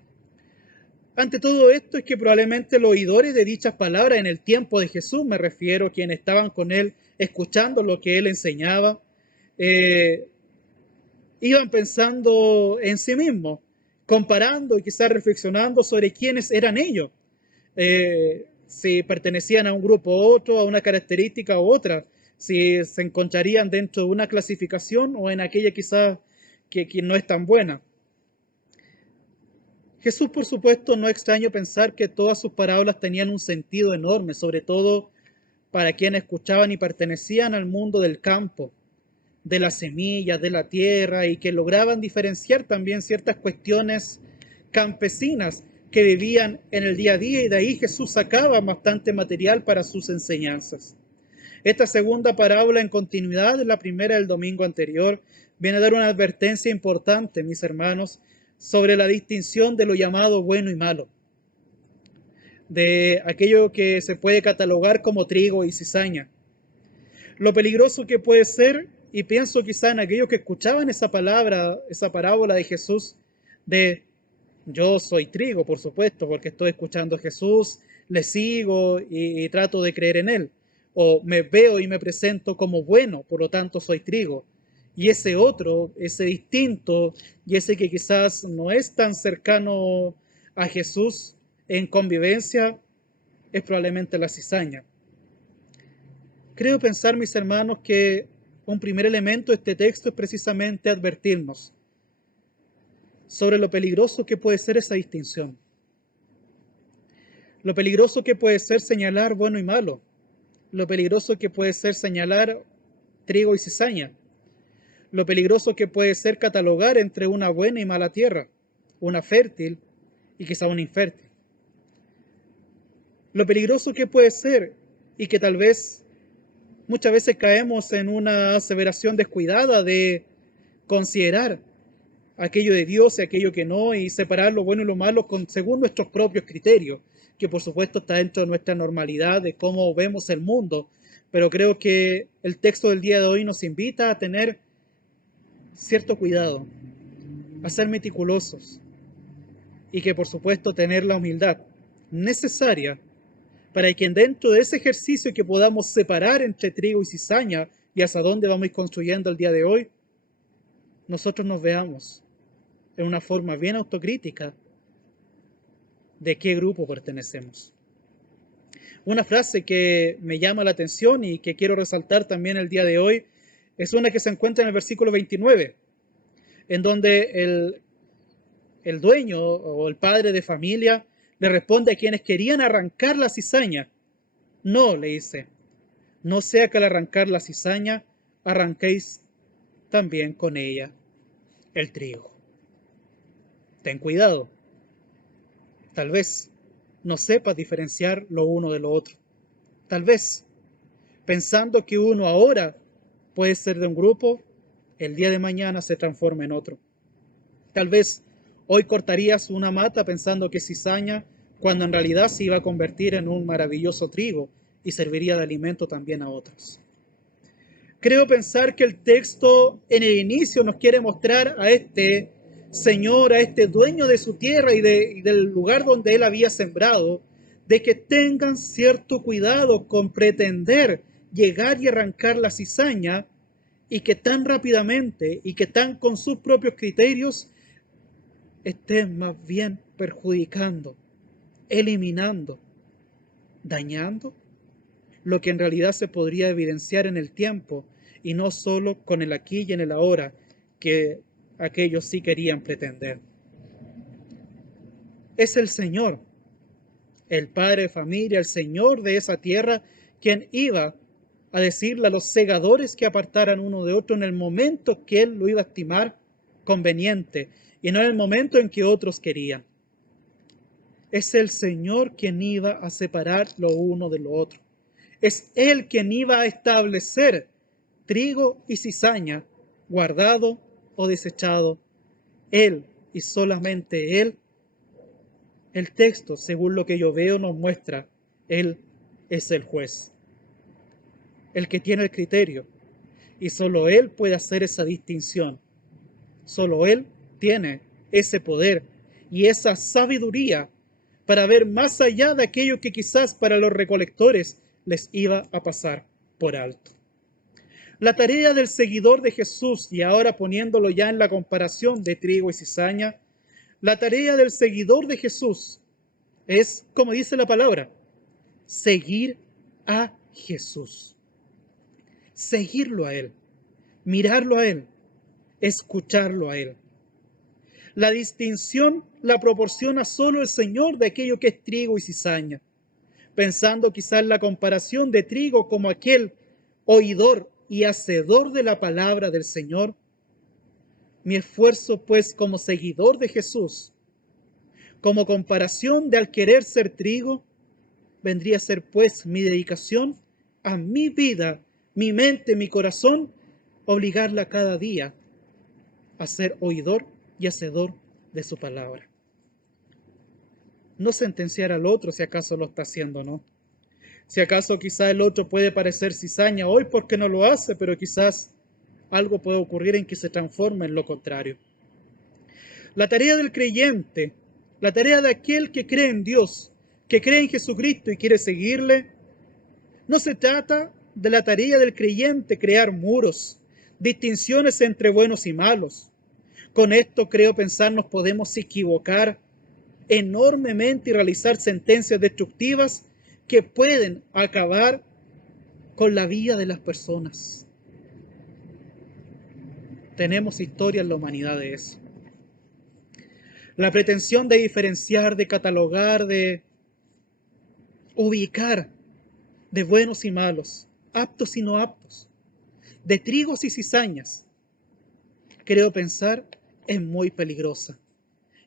Ante todo esto es que probablemente los oidores de dichas palabras en el tiempo de Jesús, me refiero a quienes estaban con él escuchando lo que él enseñaba, iban pensando en sí mismos, comparando y quizás reflexionando sobre quiénes eran ellos, si pertenecían a un grupo u otro, a una característica u otra, si se encontrarían dentro de una clasificación o en aquella quizás que no es tan buena. Jesús, por supuesto, no es extraño pensar que todas sus parábolas tenían un sentido enorme, sobre todo para quienes escuchaban y pertenecían al mundo del campo, de las semillas, de la tierra, y que lograban diferenciar también ciertas cuestiones campesinas que vivían en el día a día, y de ahí Jesús sacaba bastante material para sus enseñanzas. Esta segunda parábola, en continuidad de la primera del domingo anterior, viene a dar una advertencia importante, mis hermanos, sobre la distinción de lo llamado bueno y malo, de aquello que se puede catalogar como trigo y cizaña. Lo peligroso que puede ser, y pienso quizá en aquellos que escuchaban esa palabra, esa parábola de Jesús, de yo soy trigo, por supuesto, porque estoy escuchando a Jesús, le sigo y trato de creer en él, o me veo y me presento como bueno, por lo tanto soy trigo. Y ese otro, ese distinto, y ese que quizás no es tan cercano a Jesús en convivencia, es probablemente la cizaña. Creo pensar, mis hermanos, que un primer elemento de este texto es precisamente advertirnos sobre lo peligroso que puede ser esa distinción. Lo peligroso que puede ser señalar bueno y malo. Lo peligroso que puede ser señalar trigo y cizaña. Lo peligroso que puede ser catalogar entre una buena y mala tierra, una fértil y quizá una infértil. Lo peligroso que puede ser, y que tal vez muchas veces caemos en una aseveración descuidada de considerar aquello de Dios y aquello que no, y separar lo bueno y lo malo según nuestros propios criterios, que por supuesto está dentro de nuestra normalidad de cómo vemos el mundo, pero creo que el texto del día de hoy nos invita a tener cierto cuidado, a ser meticulosos, y que por supuesto tener la humildad necesaria para que dentro de ese ejercicio que podamos separar entre trigo y cizaña y hasta dónde vamos a ir construyendo el día de hoy, nosotros nos veamos en una forma bien autocrítica de qué grupo pertenecemos. Una frase que me llama la atención y que quiero resaltar también el día de hoy es una que se encuentra en el versículo 29, en donde el dueño o el padre de familia le responde a quienes querían arrancar la cizaña. No, le dice, no sea que al arrancar la cizaña arranquéis también con ella el trigo. Ten cuidado. Tal vez no sepas diferenciar lo uno de lo otro. Tal vez, pensando que uno ahora puede ser de un grupo, el día de mañana se transforma en otro. Tal vez hoy cortarías una mata pensando que es cizaña, cuando en realidad se iba a convertir en un maravilloso trigo y serviría de alimento también a otros. Creo pensar que el texto en el inicio nos quiere mostrar a este señor, a este dueño de su tierra y del lugar donde él había sembrado, de que tengan cierto cuidado con pretender llegar y arrancar la cizaña, y que tan rápidamente y que tan con sus propios criterios estén más bien perjudicando, eliminando, dañando lo que en realidad se podría evidenciar en el tiempo y no solo con el aquí y en el ahora que aquellos sí querían pretender. Es el Señor, el padre de familia, el Señor de esa tierra, quien iba a decirle a los segadores que apartaran uno de otro en el momento que él lo iba a estimar conveniente y no en el momento en que otros querían. Es el Señor quien iba a separar lo uno de lo otro. Es Él quien iba a establecer trigo y cizaña, guardado o desechado. Él y solamente Él. El texto, según lo que yo veo, nos muestra, Él es el juez, el que tiene el criterio, y solo Él puede hacer esa distinción. Solo Él tiene ese poder y esa sabiduría para ver más allá de aquello que quizás para los recolectores les iba a pasar por alto. La tarea del seguidor de Jesús, y ahora poniéndolo ya en la comparación de trigo y cizaña, la tarea del seguidor de Jesús es, como dice la palabra, seguir a Jesús. Seguirlo a Él, mirarlo a Él, escucharlo a Él. La distinción la proporciona solo el Señor de aquello que es trigo y cizaña, pensando quizás la comparación de trigo como aquel oidor y hacedor de la palabra del Señor. Mi esfuerzo, pues, como seguidor de Jesús, como comparación de al querer ser trigo, vendría a ser, pues, mi dedicación a mi vida, mi mente, mi corazón, obligarla cada día a ser oidor y hacedor de su palabra. No sentenciar al otro si acaso lo está haciendo o no. Si acaso quizás el otro puede parecer cizaña hoy porque no lo hace, pero quizás algo puede ocurrir en que se transforme en lo contrario. La tarea del creyente, la tarea de aquel que cree en Dios, que cree en Jesucristo y quiere seguirle, no se trata de la tarea del creyente crear muros, distinciones entre buenos y malos. Con esto creo pensar nos podemos equivocar enormemente y realizar sentencias destructivas que pueden acabar con la vida de las personas. Tenemos historia en la humanidad de eso. La pretensión de diferenciar, de catalogar, de ubicar de buenos y malos, aptos y no aptos, de trigos y cizañas, creo pensar es muy peligrosa.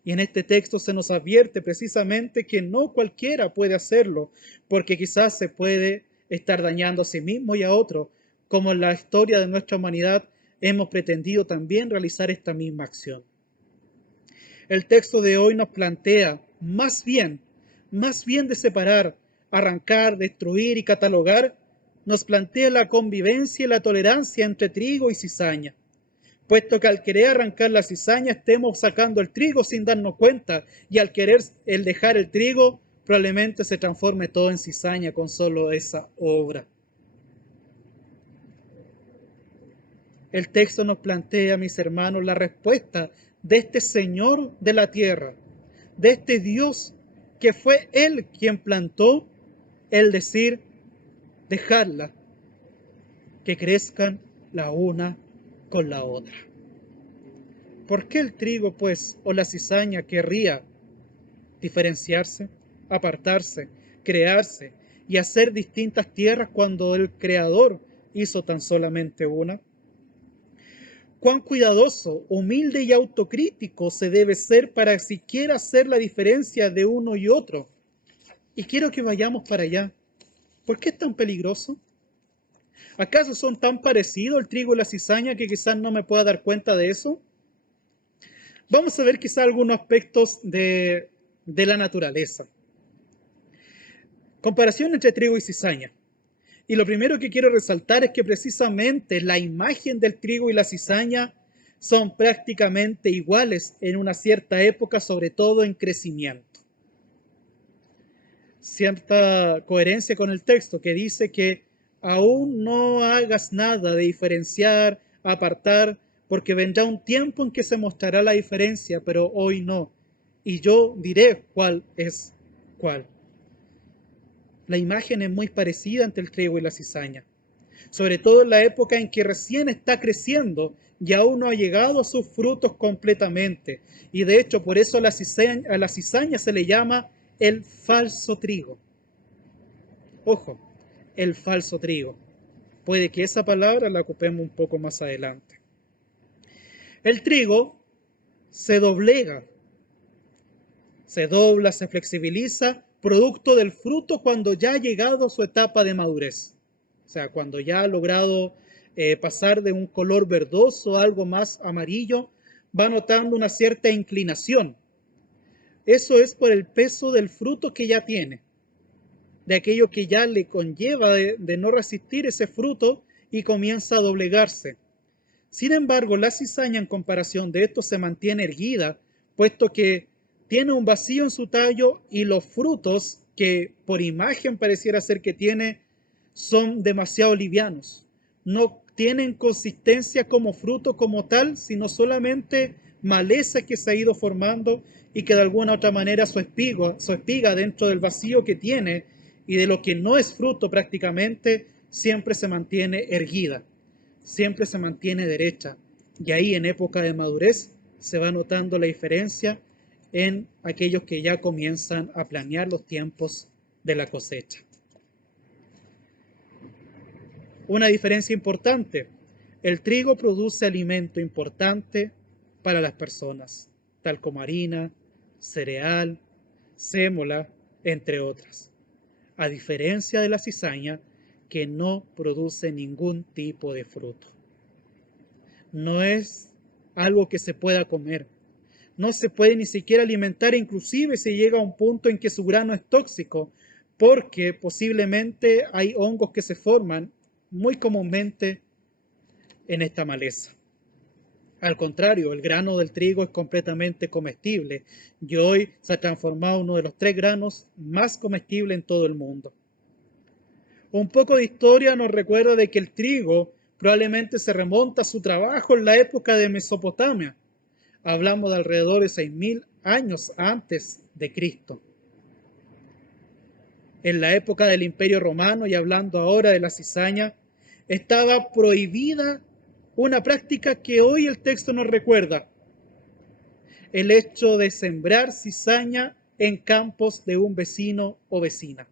Y en este texto se nos advierte precisamente que no cualquiera puede hacerlo, porque quizás se puede estar dañando a sí mismo y a otro, como en la historia de nuestra humanidad hemos pretendido también realizar esta misma acción. El texto de hoy nos plantea más bien de separar, arrancar, destruir y catalogar, nos plantea la convivencia y la tolerancia entre trigo y cizaña, puesto que al querer arrancar la cizaña estemos sacando el trigo sin darnos cuenta, y al querer el dejar el trigo probablemente se transforme todo en cizaña con solo esa obra. El texto nos plantea, mis hermanos, la respuesta de este Señor de la tierra, de este Dios que fue Él quien plantó, el decir, dejarla, que crezcan la una con la otra. ¿Por qué el trigo, pues, o la cizaña querría diferenciarse, apartarse, crearse y hacer distintas tierras cuando el Creador hizo tan solamente una? Cuán cuidadoso, humilde y autocrítico se debe ser para siquiera hacer la diferencia de uno y otro. Y quiero que vayamos para allá. ¿Por qué es tan peligroso? ¿Acaso son tan parecidos el trigo y la cizaña que quizás no me pueda dar cuenta de eso? Vamos a ver quizás algunos aspectos de la naturaleza. Comparación entre trigo y cizaña. Y lo primero que quiero resaltar es que precisamente la imagen del trigo y la cizaña son prácticamente iguales en una cierta época, sobre todo en crecimiento. Cierta coherencia con el texto que dice que aún no hagas nada de diferenciar, apartar, porque vendrá un tiempo en que se mostrará la diferencia, pero hoy no. Y yo diré cuál es cuál. La imagen es muy parecida entre el trigo y la cizaña, sobre todo en la época en que recién está creciendo y aún no ha llegado a sus frutos completamente. Y de hecho, por eso a la cizaña se le llama el falso trigo. Ojo, el falso trigo. Puede que esa palabra la ocupemos un poco más adelante. El trigo se doblega, se dobla, se flexibiliza, producto del fruto cuando ya ha llegado a su etapa de madurez. O sea, cuando ya ha logrado pasar de un color verdoso a algo más amarillo, va notando una cierta inclinación. Eso es por el peso del fruto que ya tiene, de aquello que ya le conlleva de no resistir ese fruto y comienza a doblegarse. Sin embargo, la cizaña en comparación de esto se mantiene erguida, puesto que tiene un vacío en su tallo y los frutos que por imagen pareciera ser que tiene son demasiado livianos. No tienen consistencia como fruto como tal, sino solamente maleza que se ha ido formando y que de alguna otra manera su espiga dentro del vacío que tiene y de lo que no es fruto prácticamente, siempre se mantiene erguida, siempre se mantiene derecha. Y ahí en época de madurez se va notando la diferencia en aquellos que ya comienzan a planear los tiempos de la cosecha. Una diferencia importante: el trigo produce alimento importante para las personas, tal como harina, cereal, sémola, entre otras, a diferencia de la cizaña, que no produce ningún tipo de fruto. No es algo que se pueda comer, no se puede ni siquiera alimentar, inclusive se llega a un punto en que su grano es tóxico, porque posiblemente hay hongos que se forman muy comúnmente en esta maleza. Al contrario, el grano del trigo es completamente comestible y hoy se ha transformado en uno de los 3 granos más comestibles en todo el mundo. Un poco de historia nos recuerda de que el trigo probablemente se remonta a su trabajo en la época de Mesopotamia. Hablamos de alrededor de 6.000 años antes de Cristo. En la época del Imperio Romano, y hablando ahora de la cizaña, estaba prohibida una práctica que hoy el texto nos recuerda: el hecho de sembrar cizaña en campos de un vecino o vecina.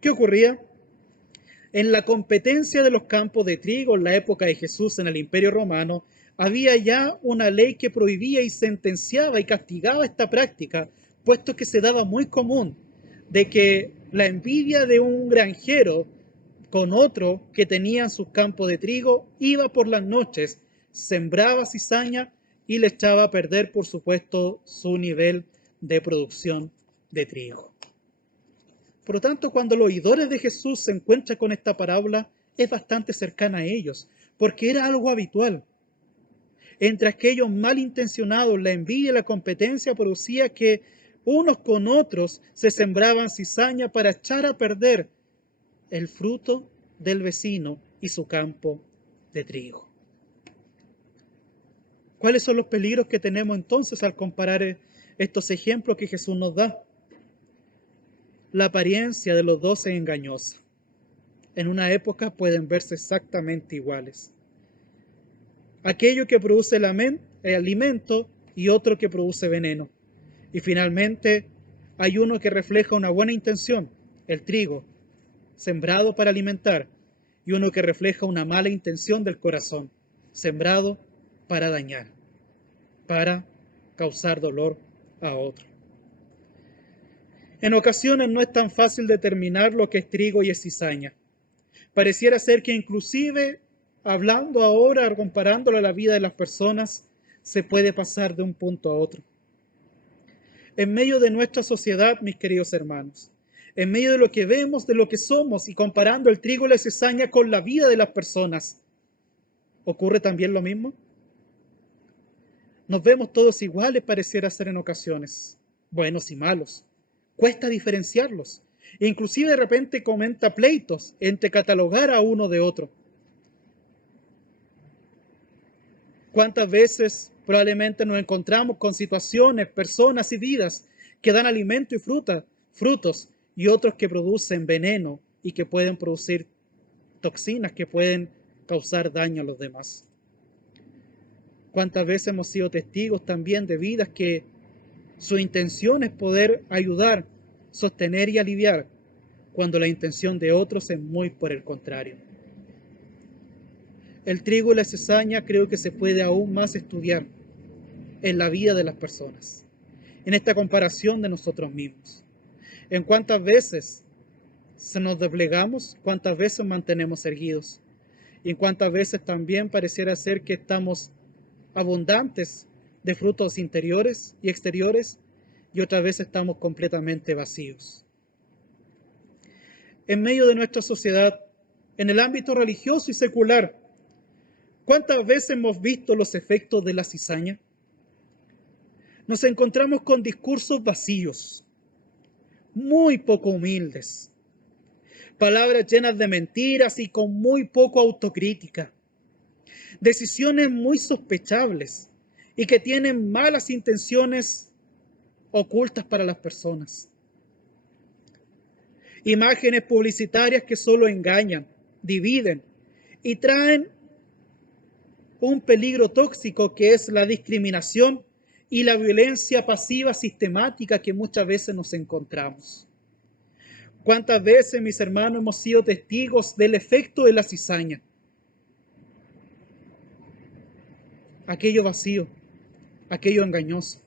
¿Qué ocurría? En la competencia de los campos de trigo en la época de Jesús en el Imperio Romano, había ya una ley que prohibía y sentenciaba y castigaba esta práctica, puesto que se daba muy común de que la envidia de un granjero con otro que tenía sus campos de trigo iba por las noches, sembraba cizaña y le echaba a perder, por supuesto, su nivel de producción de trigo. Por lo tanto, cuando los oidores de Jesús se encuentran con esta parábola, es bastante cercana a ellos, porque era algo habitual. Entre aquellos malintencionados, la envidia y la competencia producía que unos con otros se sembraban cizaña para echar a perder el fruto del vecino y su campo de trigo. ¿Cuáles son los peligros que tenemos entonces al comparar estos ejemplos que Jesús nos da? La apariencia de los dos es engañosa. En una época pueden verse exactamente iguales. Aquello que produce el alimento y otro que produce veneno. Y finalmente hay uno que refleja una buena intención, el trigo, sembrado para alimentar, y uno que refleja una mala intención del corazón, sembrado para dañar, para causar dolor a otro. En ocasiones no es tan fácil determinar lo que es trigo y es cizaña. Pareciera ser que inclusive, hablando ahora, comparándolo a la vida de las personas, se puede pasar de un punto a otro. En medio de nuestra sociedad, mis queridos hermanos, en medio de lo que vemos, de lo que somos, y comparando el trigo y la cizaña con la vida de las personas, ¿ocurre también lo mismo? Nos vemos todos iguales, pareciera ser en ocasiones, buenos y malos. Cuesta diferenciarlos. E inclusive de repente comenta pleitos entre catalogar a uno de otro. ¿Cuántas veces probablemente nos encontramos con situaciones, personas y vidas que dan alimento y frutos, y otros que producen veneno y que pueden producir toxinas que pueden causar daño a los demás? ¿Cuántas veces hemos sido testigos también de vidas que su intención es poder ayudar, sostener y aliviar, cuando la intención de otros es muy por el contrario? El trigo y la cizaña creo que se puede aún más estudiar en la vida de las personas, en esta comparación de nosotros mismos. En cuántas veces se nos doblegamos, cuántas veces mantenemos erguidos, y en cuántas veces también pareciera ser que estamos abundantes de frutos interiores y exteriores, y otras veces estamos completamente vacíos. En medio de nuestra sociedad, en el ámbito religioso y secular, ¿cuántas veces hemos visto los efectos de la cizaña? nos encontramos con discursos vacíos, muy poco humildes, palabras llenas de mentiras y con muy poco autocrítica, decisiones muy sospechables y que tienen malas intenciones ocultas para las personas. Imágenes publicitarias que solo engañan, dividen y traen un peligro tóxico que es la discriminación y la violencia pasiva sistemática que muchas veces nos encontramos. ¿Cuántas veces, mis hermanos, hemos sido testigos del efecto de la cizaña? Aquello vacío, aquello engañoso,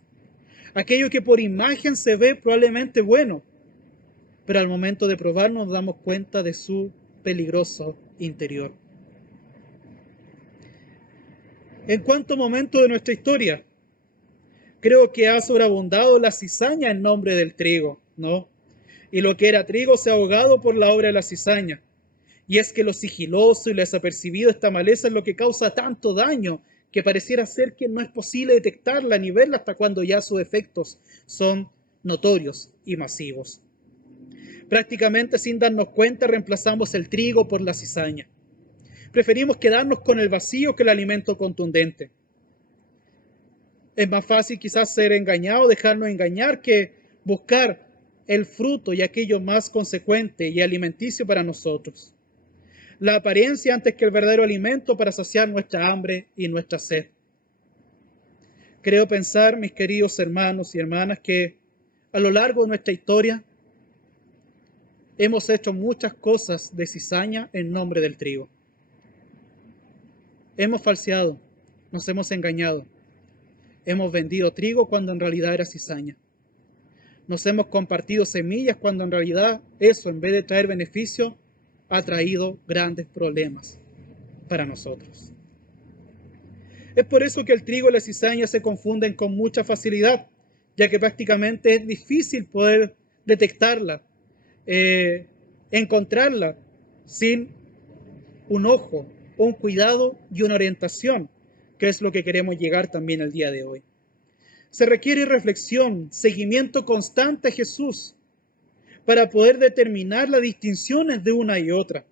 aquello que por imagen se ve probablemente bueno, pero al momento de probar nos damos cuenta de su peligroso interior. ¿En cuántos momentos de nuestra historia creo que ha sobreabundado la cizaña en nombre del trigo, ¿no? Y lo que era trigo se ha ahogado por la obra de la cizaña. Y es que lo sigiloso y lo desapercibido, esta maleza, es lo que causa tanto daño que pareciera ser que no es posible detectarla ni verla hasta cuando ya sus efectos son notorios y masivos. Prácticamente sin darnos cuenta reemplazamos el trigo por la cizaña. Preferimos quedarnos con el vacío que el alimento contundente. Es más fácil quizás ser engañado, dejarnos engañar, que buscar el fruto y aquello más consecuente y alimenticio para nosotros. La apariencia antes que el verdadero alimento para saciar nuestra hambre y nuestra sed. Creo pensar, mis queridos hermanos y hermanas, que a lo largo de nuestra historia hemos hecho muchas cosas de cizaña en nombre del trigo. Hemos falseado, nos hemos engañado. Hemos vendido trigo cuando en realidad era cizaña. Nos hemos compartido semillas cuando en realidad eso, en vez de traer beneficio, ha traído grandes problemas para nosotros. Es por eso que el trigo y la cizaña se confunden con mucha facilidad, ya que prácticamente es difícil poder detectarla, encontrarla sin un ojo, un cuidado y una orientación, que es lo que queremos llegar también el día de hoy. Se requiere reflexión, seguimiento constante a Jesús para poder determinar las distinciones de una y otra.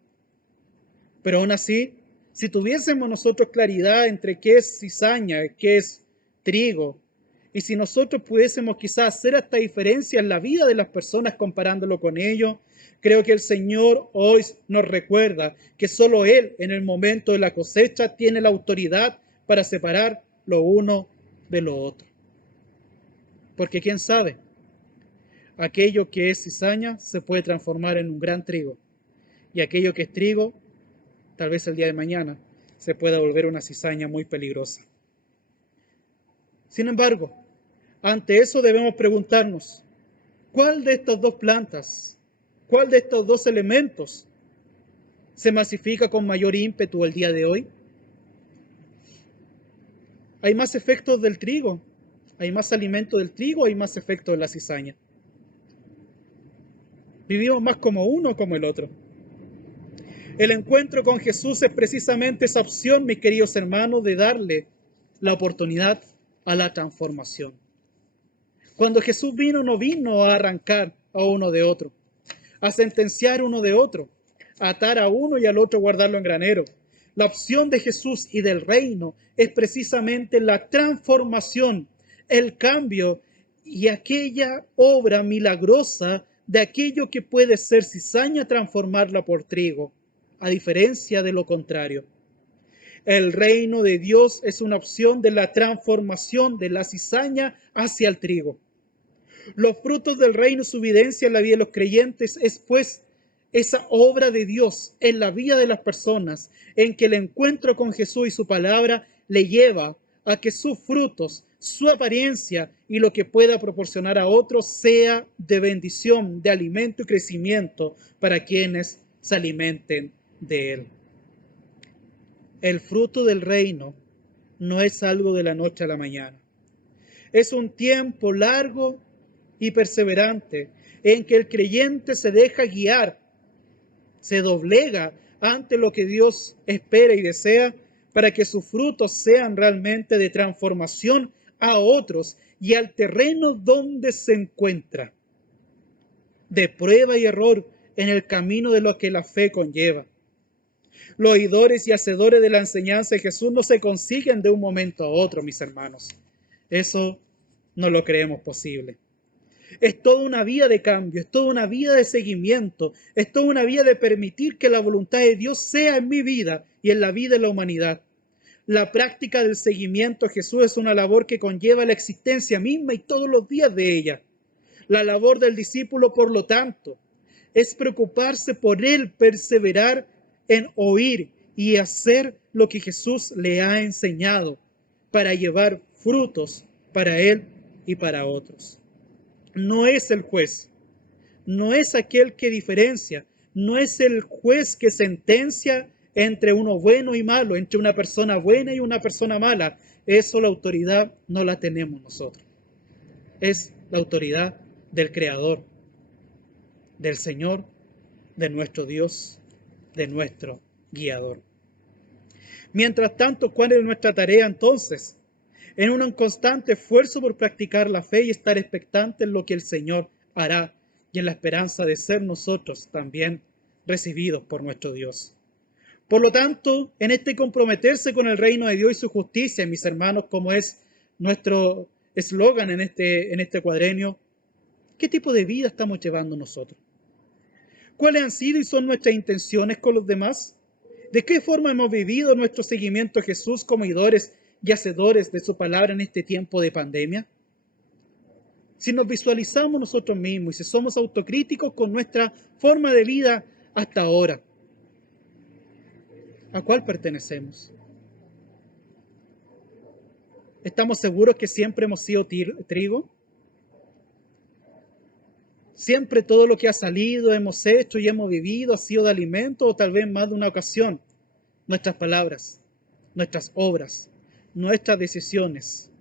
Pero aún así, si tuviésemos nosotros claridad entre qué es cizaña, qué es trigo, y si nosotros pudiésemos quizás hacer esta diferencia en la vida de las personas comparándolo con ellos, creo que el Señor hoy nos recuerda que solo Él en el momento de la cosecha tiene la autoridad para separar lo uno de lo otro. Porque quién sabe, aquello que es cizaña se puede transformar en un gran trigo, y aquello que es trigo, tal vez el día de mañana, se pueda volver una cizaña muy peligrosa. Sin embargo, ante eso debemos preguntarnos, ¿cuál de estas dos plantas, cuál de estos dos elementos se masifica con mayor ímpetu el día de hoy? ¿Hay más efectos del trigo? ¿Hay más alimento del trigo? ¿Hay más efectos de la cizaña? ¿Vivimos más como uno o como el otro? El encuentro con Jesús es precisamente esa opción, mis queridos hermanos, de darle la oportunidad a la transformación. Cuando Jesús vino, no vino a arrancar a uno de otro, a sentenciar uno de otro, a atar a uno y al otro guardarlo en granero. La opción de Jesús y del reino es precisamente la transformación, el cambio y aquella obra milagrosa de aquello que puede ser cizaña, transformarla por trigo, a diferencia de lo contrario. El reino de Dios es una opción de la transformación de la cizaña hacia el trigo. Los frutos del reino, su evidencia en la vida de los creyentes, es pues esa obra de Dios en la vida de las personas, en que el encuentro con Jesús y su palabra le lleva a que sus frutos, su apariencia y lo que pueda proporcionar a otros sea de bendición, de alimento y crecimiento para quienes se alimenten de él. El fruto del reino no es algo de la noche a la mañana. Es un tiempo largo y perseverante en que el creyente se deja guiar, se doblega ante lo que Dios espera y desea para que sus frutos sean realmente de transformación a otros y al terreno donde se encuentra, de prueba y error en el camino de lo que la fe conlleva. Los oidores y hacedores de la enseñanza de Jesús no se consiguen de un momento a otro, mis hermanos. Eso no lo creemos posible. Es toda una vida de cambio, es toda una vida de seguimiento, es toda una vida de permitir que la voluntad de Dios sea en mi vida y en la vida de la humanidad. La práctica del seguimiento a Jesús es una labor que conlleva la existencia misma y todos los días de ella. La labor del discípulo, por lo tanto, es preocuparse por él, perseverar en oír y hacer lo que Jesús le ha enseñado para llevar frutos para él y para otros. No es el juez, no es aquel que diferencia, no es el juez que sentencia entre uno bueno y malo, entre una persona buena y una persona mala. Eso, la autoridad no la tenemos nosotros. Es la autoridad del Creador, del Señor, de nuestro Dios, de nuestro guiador. Mientras tanto, ¿cuál es nuestra tarea entonces? En un constante esfuerzo por practicar la fe y estar expectante en lo que el Señor hará y en la esperanza de ser nosotros también recibidos por nuestro Dios. Por lo tanto, en este comprometerse con el reino de Dios y su justicia, mis hermanos, como es nuestro eslogan en este cuadrenio, ¿qué tipo de vida estamos llevando nosotros? ¿Cuáles han sido y son nuestras intenciones con los demás? ¿De qué forma hemos vivido nuestro seguimiento a Jesús como oidores y hacedores de su palabra en este tiempo de pandemia? Si nos visualizamos nosotros mismos y si somos autocríticos con nuestra forma de vida hasta ahora, ¿a cuál pertenecemos? ¿Estamos seguros que siempre hemos sido trigo? ¿Siempre todo lo que ha salido, hemos hecho y hemos vivido ha sido de alimento, o tal vez más de una ocasión nuestras palabras, nuestras obras, nuestras decisiones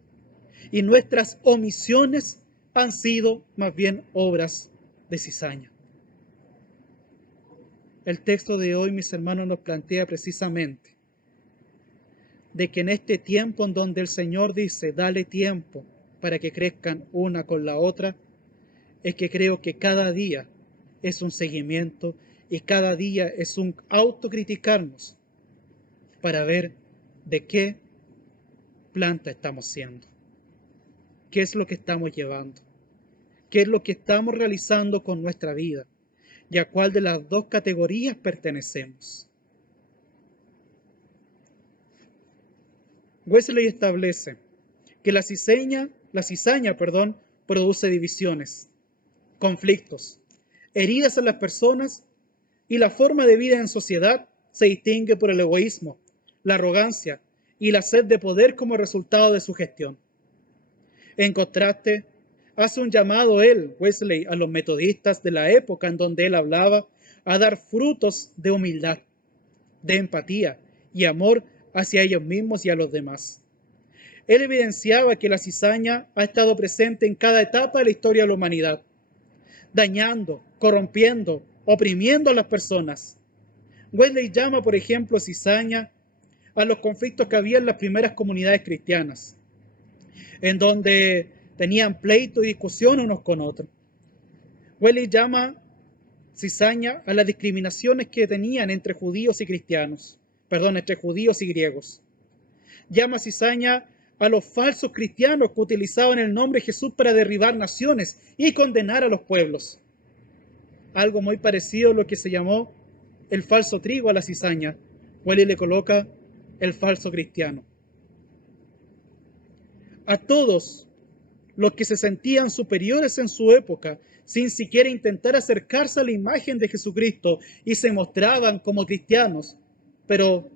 y nuestras omisiones han sido más bien obras de cizaña? El texto de hoy, mis hermanos, nos plantea precisamente de que en este tiempo en donde el Señor dice, dale tiempo para que crezcan una con la otra, es que creo que cada día es un seguimiento y cada día es un autocriticarnos para ver de qué planta estamos siendo, qué es lo que estamos llevando, qué es lo que estamos realizando con nuestra vida y a cuál de las dos categorías pertenecemos. Wesley establece que la cizaña, produce divisiones, conflictos, heridas en las personas y la forma de vida en sociedad se distingue por el egoísmo, la arrogancia y la sed de poder como resultado de su gestión. En contraste, hace un llamado Wesley, a los metodistas de la época en donde él hablaba, a dar frutos de humildad, de empatía y amor hacia ellos mismos y a los demás. Él evidenciaba que la cizaña ha estado presente en cada etapa de la historia de la humanidad, dañando, corrompiendo, oprimiendo a las personas. Wesley llama, por ejemplo, cizaña a los conflictos que había en las primeras comunidades cristianas, en donde tenían pleito y discusión unos con otros. Wesley llama cizaña a las discriminaciones que tenían entre judíos y griegos. Llama cizaña a los falsos cristianos que utilizaban el nombre de Jesús para derribar naciones y condenar a los pueblos. Algo muy parecido a lo que se llamó el falso trigo a la cizaña. Wesley le coloca el falso cristiano. A todos los que se sentían superiores en su época, sin siquiera intentar acercarse a la imagen de Jesucristo y se mostraban como cristianos, pero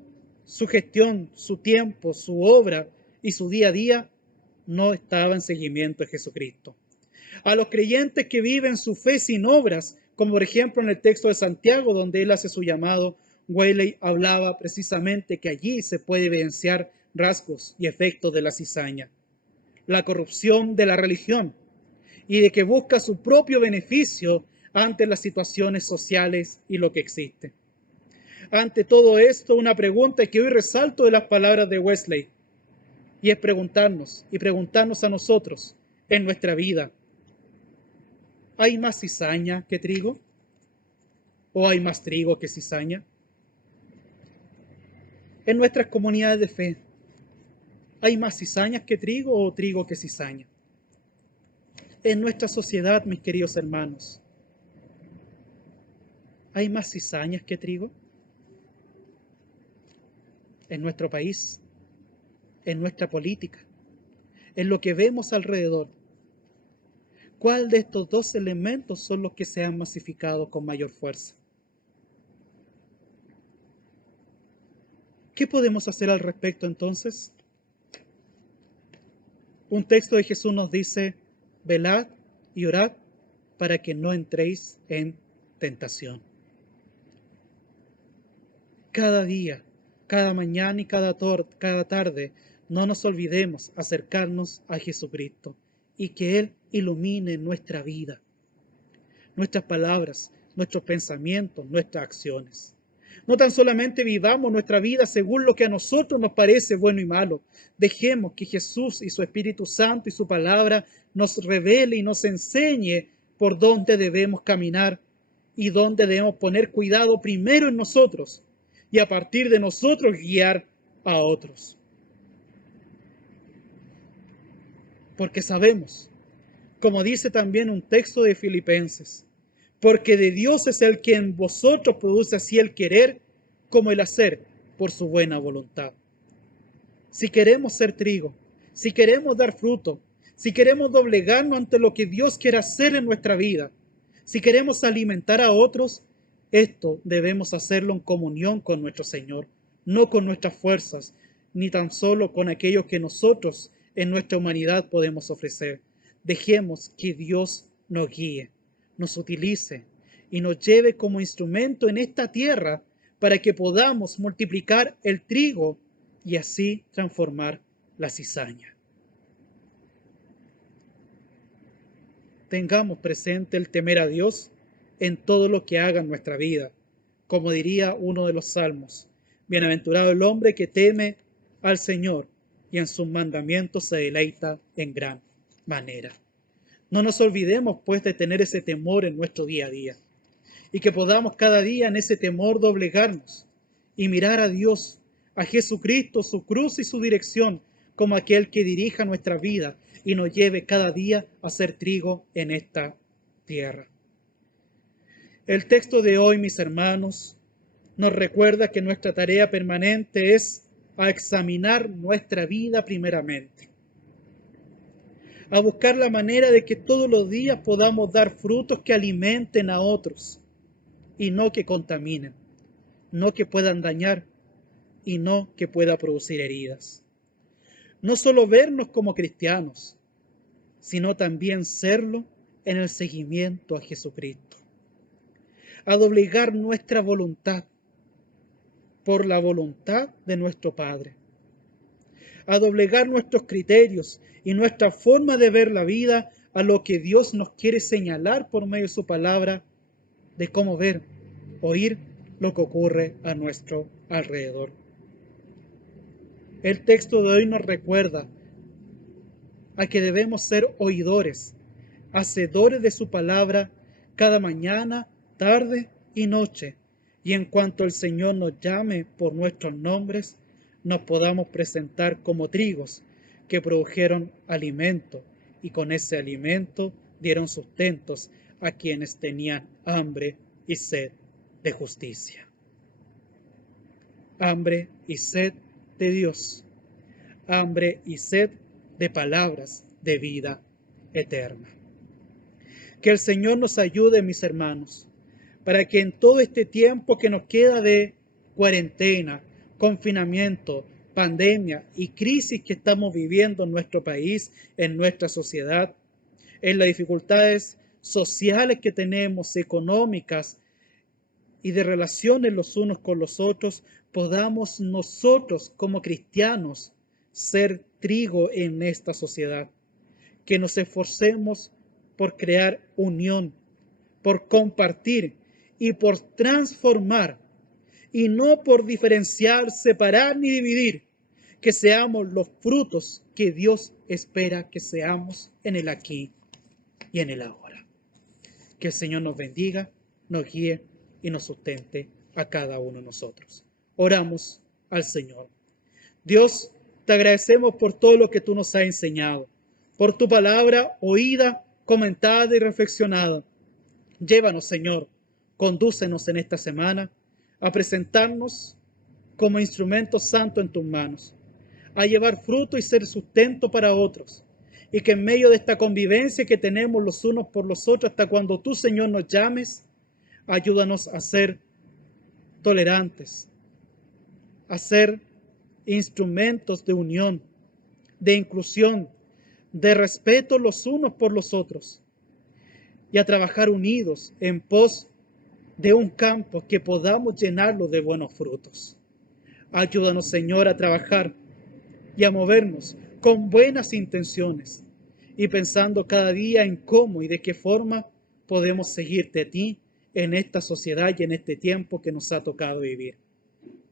su gestión, su tiempo, su obra y su día a día no estaba en seguimiento de Jesucristo. A los creyentes que viven su fe sin obras, como por ejemplo en el texto de Santiago, donde él hace su llamado, Wesley hablaba precisamente que allí se puede evidenciar rasgos y efectos de la cizaña. La corrupción de la religión y de que busca su propio beneficio ante las situaciones sociales y lo que existe. Ante todo esto, una pregunta que hoy resalto de las palabras de Wesley. Y es preguntarnos a nosotros en nuestra vida, ¿hay más cizaña que trigo? ¿O hay más trigo que cizaña? En nuestras comunidades de fe, ¿hay más cizañas que trigo o trigo que cizaña? En nuestra sociedad, mis queridos hermanos, ¿hay más cizañas que trigo? En nuestro país, en nuestra política, en lo que vemos alrededor, ¿cuál de estos dos elementos son los que se han masificado con mayor fuerza? ¿Qué podemos hacer al respecto entonces? Un texto de Jesús nos dice, velad y orad para que no entréis en tentación. Cada día, cada mañana y cada tarde, no nos olvidemos acercarnos a Jesucristo y que Él ilumine nuestra vida, nuestras palabras, nuestros pensamientos, nuestras acciones. No tan solamente vivamos nuestra vida según lo que a nosotros nos parece bueno y malo. Dejemos que Jesús y su Espíritu Santo y su palabra nos revele y nos enseñe por dónde debemos caminar y dónde debemos poner cuidado primero en nosotros y a partir de nosotros guiar a otros. Porque sabemos, como dice también un texto de Filipenses, porque de Dios es el que en vosotros produce así el querer como el hacer por su buena voluntad. Si queremos ser trigo, si queremos dar fruto, si queremos doblegarnos ante lo que Dios quiere hacer en nuestra vida, si queremos alimentar a otros, esto debemos hacerlo en comunión con nuestro Señor, no con nuestras fuerzas, ni tan solo con aquello que nosotros en nuestra humanidad podemos ofrecer. Dejemos que Dios nos guíe, nos utilice y nos lleve como instrumento en esta tierra para que podamos multiplicar el trigo y así transformar la cizaña. Tengamos presente el temer a Dios en todo lo que haga en nuestra vida. Como diría uno de los salmos, bienaventurado el hombre que teme al Señor y en sus mandamientos se deleita en gran manera. No nos olvidemos, pues, de tener ese temor en nuestro día a día y que podamos cada día en ese temor doblegarnos y mirar a Dios, a Jesucristo, su cruz y su dirección como aquel que dirija nuestra vida y nos lleve cada día a ser trigo en esta tierra. El texto de hoy, mis hermanos, nos recuerda que nuestra tarea permanente es a examinar nuestra vida primeramente, a buscar la manera de que todos los días podamos dar frutos que alimenten a otros y no que contaminen, no que puedan dañar y no que pueda producir heridas. No solo vernos como cristianos, sino también serlo en el seguimiento a Jesucristo. A doblegar nuestra voluntad por la voluntad de nuestro Padre. A doblegar nuestros criterios y nuestra forma de ver la vida a lo que Dios nos quiere señalar por medio de su palabra, de cómo ver, oír lo que ocurre a nuestro alrededor. El texto de hoy nos recuerda a que debemos ser oidores, hacedores de su palabra cada mañana, tarde y noche, y en cuanto el Señor nos llame por nuestros nombres, nos podamos presentar como trigos que produjeron alimento y con ese alimento dieron sustentos a quienes tenían hambre y sed de justicia. Hambre y sed de Dios, hambre y sed de palabras de vida eterna. Que el Señor nos ayude, mis hermanos, para que en todo este tiempo que nos queda de cuarentena, confinamiento, pandemia y crisis que estamos viviendo en nuestro país, en nuestra sociedad, en las dificultades sociales que tenemos, económicas y de relaciones los unos con los otros, podamos nosotros como cristianos ser trigo en esta sociedad. Que nos esforcemos por crear unión, por compartir y por transformar, y no por diferenciar, separar ni dividir. que seamos los frutos que Dios espera que seamos en el aquí y en el ahora. Que el Señor nos bendiga, nos guíe y nos sustente a cada uno de nosotros. Oramos al Señor. Dios, te agradecemos por todo lo que tú nos has enseñado, por tu palabra oída, comentada y reflexionada. Llévanos, Señor, condúcenos en esta semana a presentarnos como instrumentos santos en tus manos, a llevar fruto y ser sustento para otros, y que en medio de esta convivencia que tenemos los unos por los otros hasta cuando tú, Señor, nos llames, ayúdanos a ser tolerantes, a ser instrumentos de unión, de inclusión, de respeto los unos por los otros, y a trabajar unidos en pos de un campo que podamos llenarlo de buenos frutos. Ayúdanos, Señor, a trabajar y a movernos con buenas intenciones y pensando cada día en cómo y de qué forma podemos seguirte a ti en esta sociedad y en este tiempo que nos ha tocado vivir.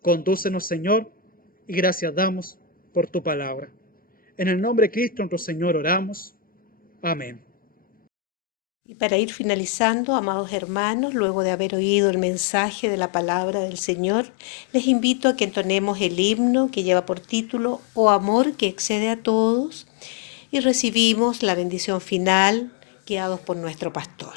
Condúcenos, Señor, y gracias damos por tu palabra. En el nombre de Cristo nuestro Señor oramos. Amén. Y para ir finalizando, amados hermanos, luego de haber oído el mensaje de la palabra del Señor, les invito a que entonemos el himno que lleva por título "Oh amor que excede a todos", y recibimos la bendición final guiados por nuestro pastor.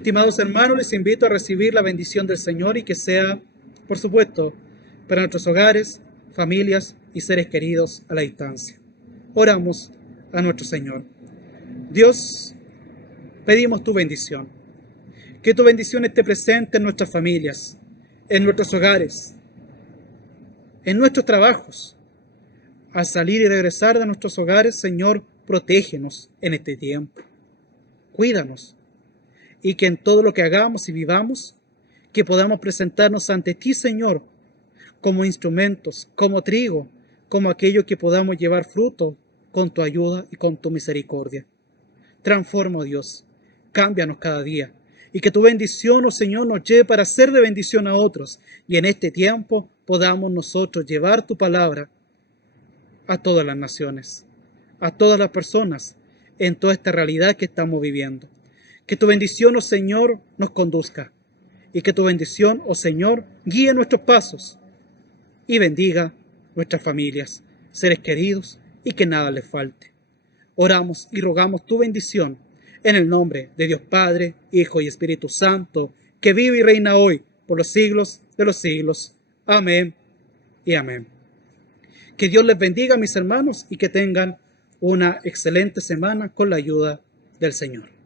Estimados hermanos, les invito a recibir la bendición del Señor y que sea, por supuesto, para nuestros hogares, familias y seres queridos a la distancia. Oramos a nuestro Señor. Dios, pedimos tu bendición. Que tu bendición esté presente en nuestras familias, en nuestros hogares, en nuestros trabajos. Al salir y regresar de nuestros hogares, Señor, protégenos en este tiempo. Cuídanos. Y que en todo lo que hagamos y vivamos, que podamos presentarnos ante ti, Señor, como instrumentos, como trigo, como aquello que podamos llevar fruto con tu ayuda y con tu misericordia. Transforma, oh Dios, cámbianos cada día, y que tu bendición, oh Señor, nos lleve para ser de bendición a otros, y en este tiempo podamos nosotros llevar tu palabra a todas las naciones, a todas las personas, en toda esta realidad que estamos viviendo. Que tu bendición, oh Señor, nos conduzca, y que tu bendición, oh Señor, guíe nuestros pasos, y bendiga nuestras familias, seres queridos, y que nada les falte. Oramos y rogamos tu bendición, en el nombre de Dios Padre, Hijo y Espíritu Santo, que vive y reina hoy, por los siglos de los siglos. Amén y amén. Que Dios les bendiga, mis hermanos, y que tengan una excelente semana con la ayuda del Señor.